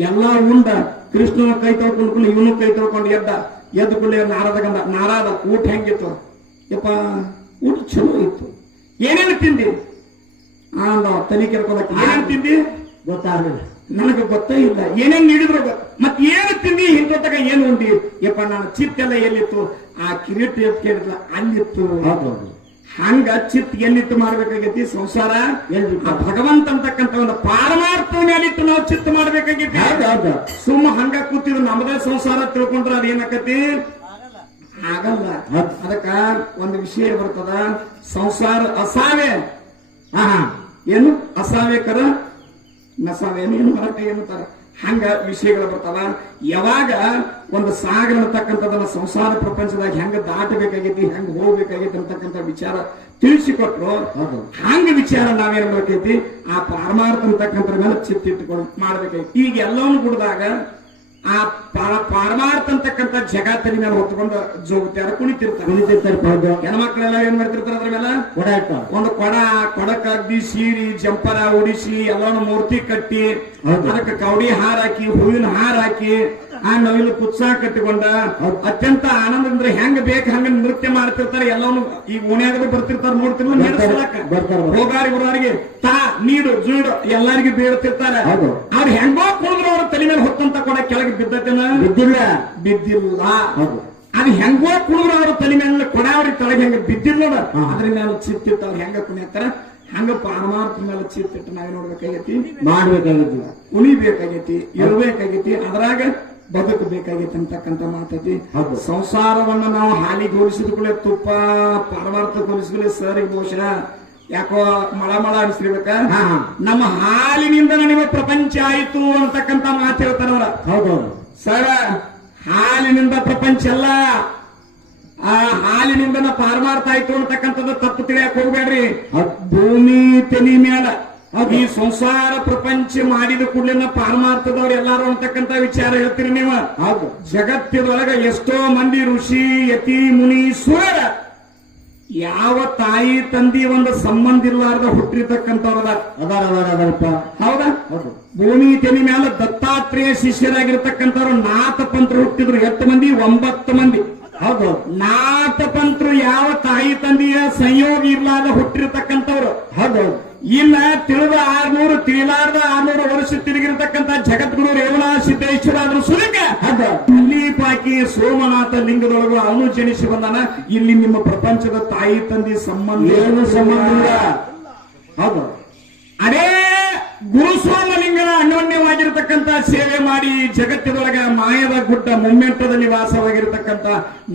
ಎಲ್ಲಾ ಉಂಡ ಕೃಷ್ಣನ ಕೈ ತೊಳ್ಕೊಂಡು ಇವನು ಕೈ ತೊಳ್ಕೊಂಡು ಎದ್ದ ಕೂಡಲೇ ನಾರದಗಂದ ನಾರಾದ ಊಟ ಹೆಂಗಿತ್ತು? ಯಪ್ಪ ಊಟ ಚಲೋ ಇತ್ತು. ಏನೇನು ತಿಂದಿ? ತಲೆ ಕೆರ್ಕೋದಕ್ಕೆ ಏನೇನು ತಿಂದಿ ಗೊತ್ತಾಗಲಿಲ್ಲ. ನನಗೆ ಗೊತ್ತೇ ಇಲ್ಲ ಏನೇನ್ ನೀಡಿದ್ರು. ಮತ್ ಏನು ತಿಂದಿ ಹಿಂದೊತ್ತಾಗ ಏನು ಉಂಡಿ? ಯಪ್ಪ ನಾನು ಚಿತ್ತೆಲ್ಲ ಎಲ್ಲಿತ್ತು? ಆ ಕಿರೀಟ ಕೇಳಿದ್ಲ ಅಲ್ಲಿತ್ತು. ಹಂಗ ಚಿತ್ ಎಲ್ಲಿಟ್ಟು ಮಾಡ್ಬೇಕಾಗೈತಿ? ಸಂಸಾರ ಭಗವಂತ ಅಂತಕ್ಕಂಥ ಒಂದು ಪಾರಮಾರ್ಥ ಮೇಲಿಟ್ಟು ನಾವು ಚಿತ್ತ ಮಾಡ್ಬೇಕಾಗೈತಿ. ಸುಮ್ಮ ಹಂಗ ಕೂತಿದ್ರು ನಮ್ಮದೇ ಸಂಸಾರ ತಿಳ್ಕೊಂಡ್ರೆ ಅದೇನಾಕತಿ? ಆಗಲ್ಲ. ಅದಕ್ಕ ಒಂದು ವಿಷಯ ಬರ್ತದ. ಸಂಸಾರ ಅಸಾವೆ ಹಾ ಹಾ ಏನು ಅಸಾವೇಕರ ನಸಾವೇನು ಏನು ಮರಾಠ ಏನಂತಾರ ಹಂಗ ವಿಷಯಗಳು ಬರ್ತಾವ. ಯಾವಾಗ ಒಂದು ಸಾಗರ ಅಂತಕ್ಕಂಥದನ್ನ ಸಂಸಾರ ಪ್ರಪಂಚದಾಗ ಹೆಂಗ ದಾಟಬೇಕಾಗೈತಿ ಹೆಂಗ ಹೋಗ್ಬೇಕಾಗೈತಿ ಅಂತಕ್ಕಂಥ ವಿಚಾರ ತಿಳಿಸಿಕೊಟ್ರು. ಹೌದು. ಹಂಗ ವಿಚಾರ ನಾವೇನ್ ಮಾಡ್ಬೇಕೈತಿ ಆ ಪಾರಮಾರ್ಥ ಅಂತಕ್ಕಂಥ ಮೇಲೆ ಚಿತ್ತಿಟ್ಟುಕೊಂಡು ಮಾಡ್ಬೇಕೈತಿ. ಈಗ ಎಲ್ಲವನ್ನೂ ಕುಡ್ದಾಗ ಆ ಪಾರಮಾರ್ಥ ಅಂತಕ್ಕಂಥ ಜಗತ್ತಿನ ಮೇಲೆ ಹೊತ್ಕೊಂಡು ಜೋಗುತ್ಯಾರ ಕುಣಿತಿರ್ತಾರೆ. ಹೌದು. ಹೆಣ್ಮಕ್ಳೆಲ್ಲ ಏನ್ ಮಾಡ್ತಿರ್ತಾರ ಅದ್ರ ಮೇಲೆ ಓಡಾಟ ಒಂದು ಕೊಡಕ್ಕಾಗ್ದಿ ಸೀರಿ ಜಂಪರ ಉಡಿಸಿ ಎಲ್ಲಾನು ಮೂರ್ತಿ ಕಟ್ಟಿ ಹೌದು. ಅದಕ್ಕೆ ಕವಡಿ ಹಾರ ಹಾಕಿ ಹೂವಿನ ಹಾರ ಹಾಕಿ ಆ ನವಿಲು ಕುತ್ಸ ಕಟ್ಟಿಕೊಂಡ ಅತ್ಯಂತ ಆನಂದದಿಂದ ಹೆಂಗ ಬೇಕು ಹಂಗ ನೃತ್ಯ ಮಾಡ್ತಿರ್ತಾರೆ. ಎಲ್ಲವನು ಈಗ ಓಣ್ಯಾಗ ಬರ್ತಿರ್ತಾರೆ ನೋಡ್ತಿರ್ತಾರೆ. ಬರ್ತಾರೆ. ಹೋಗಾರಿ ಬರೋರಿಗೆ ತಾ ನೀಡು ಜೂಡು ಎಲ್ಲರಿಗೂ ಬೀಳ್ತಿರ್ತಾರೆ. ಹೌದು. ಅವ್ರು ಹೆಂಗೋ ಕುಡಿದ್ರು ಅವ್ರ ತಲೆ ಮೇಲೆ ಹೊತ್ತಂತ ಕೊಡ ಕೆಳಗೆ ಬಿದ್ದತೇನ ಬಿದ್ದಿಲ್ಲ. ಹೌದು. ಅದು ಹೆಂಗೋ ಕುಡಿದ್ರು ಅವ್ರ ತಲೆ ಮೇಲೆ ಕೊಡ ಅವ್ರಿಗೆ ತಳಗೆ ಹೆಂಗ ಬಿದ್ದಿಲ್ಲ ನೋಡ ಅದ್ರ ಮೇಲೆ ಚಿತ್ತಿಟ್ಟು ಅವ್ರು ಹೆಂಗ ಕುಣಿಯತ್ತಾರ ಹಂಗ ಪಾರಮಾರ್ಥ ಮೇಲೆ ಚಿತ್ತಿಟ್ಟು ನಾವೇ ನೋಡ್ಬೇಕಾಗೈತಿ, ಮಾಡ್ಬೇಕಾಗಿತ್ತು, ಕುಣಿಬೇಕಾಗೈತಿ, ಇರ್ಬೇಕಾಗೈತಿ, ಅದ್ರಾಗ ಬದುಕಬೇಕಾಗೈತಿ ಅಂತಕ್ಕಂಥ ಮಾತೈತಿ. ಸಂಸಾರವನ್ನ ನಾವು ಹಾಲಿಗೆ ಹೋಲಿಸಿದ ಕೂಡಲೇ ತುಪ್ಪ ಪಾರಮಾರ್ಥ ಹೋಲಿಸಿದ್ರೆ ಸರ್ ಈ ಬಹುಶಃ ಯಾಕೋ ಮಳ ಅನಿಸ್ತಿರ್ಬೇಕ. ನಮ್ಮ ಹಾಲಿನಿಂದ ನಿಮ್ಮ ಪ್ರಪಂಚ ಆಯ್ತು ಅಂತಕ್ಕಂಥ ಮಾತು ಹೇಳ್ತಾರ ಅವ್ರ. ಹೌದೌದು ಸರ ಹಾಲಿನಿಂದ ಪ್ರಪಂಚ ಅಲ್ಲ, ಆ ಹಾಲಿನಿಂದ ಪಾರಮಾರ್ಥ ಆಯ್ತು ಅಂತಕ್ಕಂಥದ್ದು ತಪ್ಪು ತಿಳಿಯಕ್ ಹೋಗ್ಬೇಡ್ರಿ. ಭೂಮಿ ತಲಿ ಮ್ಯಾಲ ಈ ಸಂಸಾರ ಪ್ರಪಂಚ ಮಾಡಿದ ಕೂಡಲೇ ಪಾರಮಾರ್ಥದವ್ರು ಎಲ್ಲಾರು ಅಂತಕ್ಕಂಥ ವಿಚಾರ ಹೇಳ್ತೀರಿ ನೀವು. ಹೌದು. ಜಗತ್ತಿನೊಳಗ ಎಷ್ಟೋ ಮಂದಿ ಋಷಿ ಯತಿ ಮುನಿ ಸುರರ ಯಾವ ತಾಯಿ ತಂದಿ ಒಂದು ಸಂಬಂಧ ಇರ್ಲಾರ್ದ ಹುಟ್ಟಿರ್ತಕ್ಕಂಥವ್ರದ ಅದಾರಪ್ಪ. ಹೌದಾ? ಹೌದು. ಭೂಮಿ ತೆನಿ ಮ್ಯಾಲ ದತ್ತಾತ್ರೇಯ ಶಿಷ್ಯರಾಗಿರ್ತಕ್ಕಂಥವ್ರು ನಾಥಪಂತ್ರ ಹುಟ್ಟಿದ್ರು. 8 ಮಂದಿ 9 ಮಂದಿ. ಹೌದು. ನಾಥಪಂತ್ರು ಯಾವ ತಾಯಿ ತಂದೆಯ ಸಂಯೋಗ ಇರ್ಲಾರ್ದ ಹುಟ್ಟಿರ್ತಕ್ಕಂಥವ್ರು. ಹೌದು. ಇಲ್ಲ ತಿಳಿದ 600 ತಿಳಿಲಾರ್ದ 600 ವರ್ಷ ತಿರುಗಿರ್ತಕ್ಕಂಥ ಜಗದ್ಗುರು ರೇವಣ ಸಿದ್ದೇಶ್ವರ ಆದ್ರೂ ಸುಲಿಕ ಅಲ್ಲಿ ಪಾಕಿ ಸೋಮನಾಥ ಲಿಂಗದೊಳಗೂ ಅವನು ಜನಿಸಿ ಬಂದಾನ. ಇಲ್ಲಿ ನಿಮ್ಮ ಪ್ರಪಂಚದ ತಾಯಿ ತಂದೆ ಸಂಬಂಧ ಏನು ಸಂಬಂಧ ಇಲ್ಲ. ಹೌದು. ಅದೇ ಗುರುಸ್ವಾಮಲಿಂಗನ ಅನ್ಯೋನ್ಯವಾಗಿರ್ತಕ್ಕಂಥ ಸೇವೆ ಮಾಡಿ ಜಗತ್ತಿನೊಳಗ ಮಾಯದ ಗುಡ್ಡ ಮೊಮ್ಮೆಂಟದ ನಿವಾಸವಾಗಿರ್ತಕ್ಕಂಥ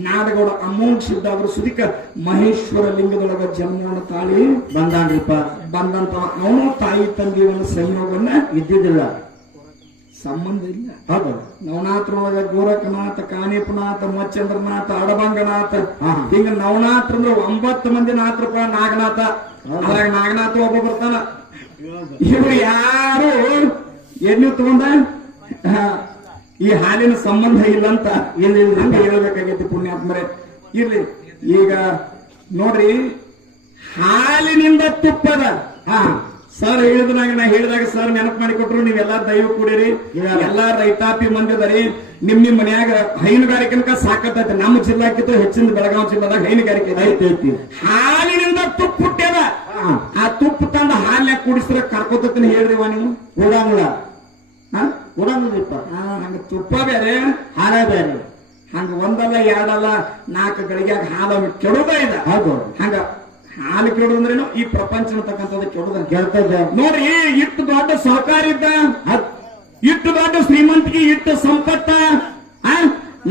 ನಾಡಗೌಡ ಅಮೋಘ ಸಿದ್ಧ ಅವರು ಸುದಿಕ ಮಹೇಶ್ವರ ಲಿಂಗದೊಳಗ ಜನ್ಮವನ್ನು ತಾಳಿ ಬಂದಂತ ಅವನು ತಾಯಿ ತಂದೆಯವನ್ನ ಸಂಯೋಗವನ್ನ ಇದ್ದಿದ್ದಿಲ್ಲ, ಸಂಬಂಧ ಇಲ್ಲ. ಹೌದು. ನವನಾಥರೊಳಗ ಗೋರಖನಾಥ, ಕಾನೇಪನಾಥ, ಮಚ್ಚಂದ್ರನಾಥ, ಅಡಭಂಗನಾಥ, ಹಿಂಗ ನವನಾಥ ಅಂದ್ರೆ 9 ಮಂದಿ ನಾಥರಪ್ಪ. ನಾಗನಾಥ ಅದ್ರಾಗ ನಾಗನಾಥ ಒಬ್ಬ ಬರ್ತಾನ. ಇವರು ಯಾರು ಎಣ್ಣೆ ತಗೊಂಡ ಈ ಹಾಲಿನ ಸಂಬಂಧ ಇಲ್ಲ ಅಂತ ಹಂಗ ಹೇಳ್ಬೇಕಾಗೈತಿ ಪುಣ್ಯಾತ್ಮರೇ. ಇರ್ಲಿ, ಈಗ ನೋಡ್ರಿ ಹಾಲಿನಿಂದ ತುಪ್ಪದ ಸರ್ ಹೇಳಿದ್ರಾಗ ನಾ ಹೇಳಿದಾಗ ಸರ್ ನೆನಪು ಮಾಡಿಕೊಟ್ರು. ನೀವೆಲ್ಲಾ ದೈವ ಕೂಡಿರಿ, ಎಲ್ಲಾ ರೈತಾಪಿ ಮಂದಿದರಿ. ನಿಮ್ ಮನ್ಯಾಗ ಹೈನುಗಾರಿಕೆ ಸಾಕತ್ತೈತಿ. ನಮ್ಮ ಜಿಲ್ಲಾಕ್ಕಿಂತ ಹೆಚ್ಚಿನ ಬೆಳಗಾವಿ ಜಿಲ್ಲಾದಾಗ ಹೈನುಗಾರಿಕೆ ಐತಿ. ಹಾಲಿನಿಂದ ತುಪ್ಪ ಹುಟ್ಟ್ಯದ. ಆ ತುಪ್ಪ ತಂದ ಹಾಲ್ನ್ಯಾಗ ಕೂಡಿಸಿದ್ರೆ ಕರ್ಕೋತನ ಹೇಳ್ರಿವ ನೀವು. ಕೂಡಂಗಿಲ್ಲ, ಕೂಡಂಗಿಲ್ಲಪ್ಪ. ಹಂಗ ತುಪ್ಪ ಬೇರೆ ಹಾಲ ಬೇರೆ. ಹಂಗ ಒಂದಲ್ಲ ಎರಡಲ್ಲ 4 ಗಳಿಗ್ಯಾಗ ಹಾಲು ಕೆಡೋದ ಇದೆ. ಹೌದು. ಹಂಗ ಹಾಲು ಕೆಡೋದಂದ್ರೇನು ಈ ಪ್ರಪಂಚ ಅಂತಕ್ಕಂಥದ್ದು ಕೆಡೋದ ಕೇಳ್ತದೆ. ನೋಡ್ರಿ, ಇಟ್ಟು ದೊಡ್ಡ ಸಹಕಾರ ಇದ್ದ, ಇಟ್ಟು ದೊಡ್ಡ ಶ್ರೀಮಂತಿಗೆ, ಇಟ್ಟು ಸಂಪತ್ತ,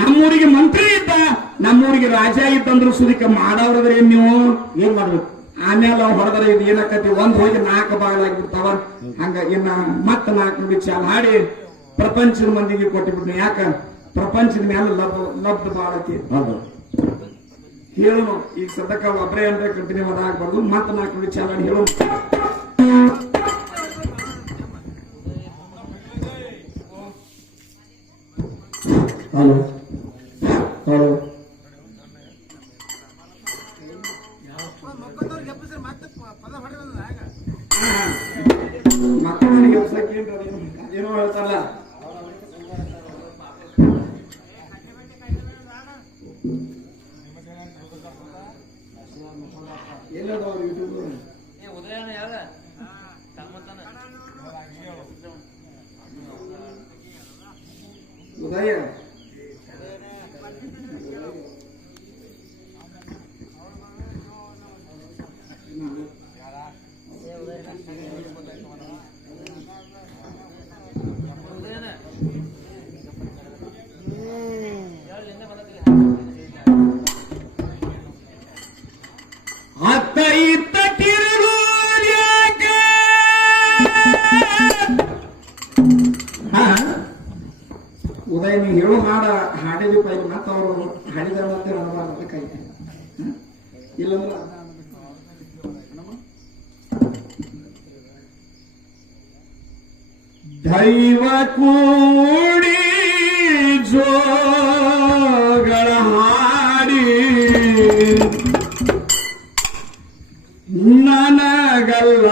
ನಮ್ಮೂರಿಗೆ ಮಂತ್ರಿ ಇದ್ದ, ನಮ್ಮೂರಿಗೆ ರಾಜ ಇದ್ದಂದ್ರು ಸುದಿಕ ಮಾಡವ್ರದ್ರೆ ನೀವು ಏನ್ ಮಾಡ್ಬೇಕು? ಆಮೇಲೆ ಅವ್ ಹೊಡೆದ್ರೆ ಇದು ಏನಾಕತಿ, ಒಂದ್ ಹೋಗಿ 4 ಭಾಗಲಾಗ್ಬಿಡ್ತಾವ. ಹಂಗ ಇನ್ನ ಮತ್ತ 4 ವಿಚಾರ ಮಾಡಿ ಪ್ರಪಂಚದ ಮಂದಿಗೆ ಕೊಟ್ಟಿಬಿಟ್ನು. ಯಾಕ ಪ್ರಪಂಚದ ಮೇಲೆ ಲಬ್ಧ ಬಾಳತಿ ಹೇಳು. ಈಗ ಸದ್ಯಕ್ಕ ಒಬ್ಬರೇ ಅಂದ್ರೆ ಕಂಟಿನ್ಯೂ ಅದಾಗಬಾರ್ದು. ಮತ್ತ 4 ವಿಚಾರ ಮಾಡಿ ಹೇಳು. Hello hello. ಮಕ್ಕಳಿಗೆ ಅದೇನೋ ಹೇಳ್ತಾರಲ್ಲ, ಎಲ್ಲದವ್ರು ಯೂಟ್ಯೂಬ್ ಉದಯ ಅತ್ತ ಇತ್ತ ತಿರುಗುವ ಮಾಡಿದೀಪ ಇಲ್ಲಿ ಮತ್ತೆ ಅವರು ಹಡಿದಾರ ಮತ್ತೆ ಅನ್ನಬಾರ್ದು ಕೈ ಇಲ್ಲಂದ್ರ ದೈವ ಕೂಡಿ ಜೋಗಳ ಹಾಡಿ ನನಗಲ್ಲ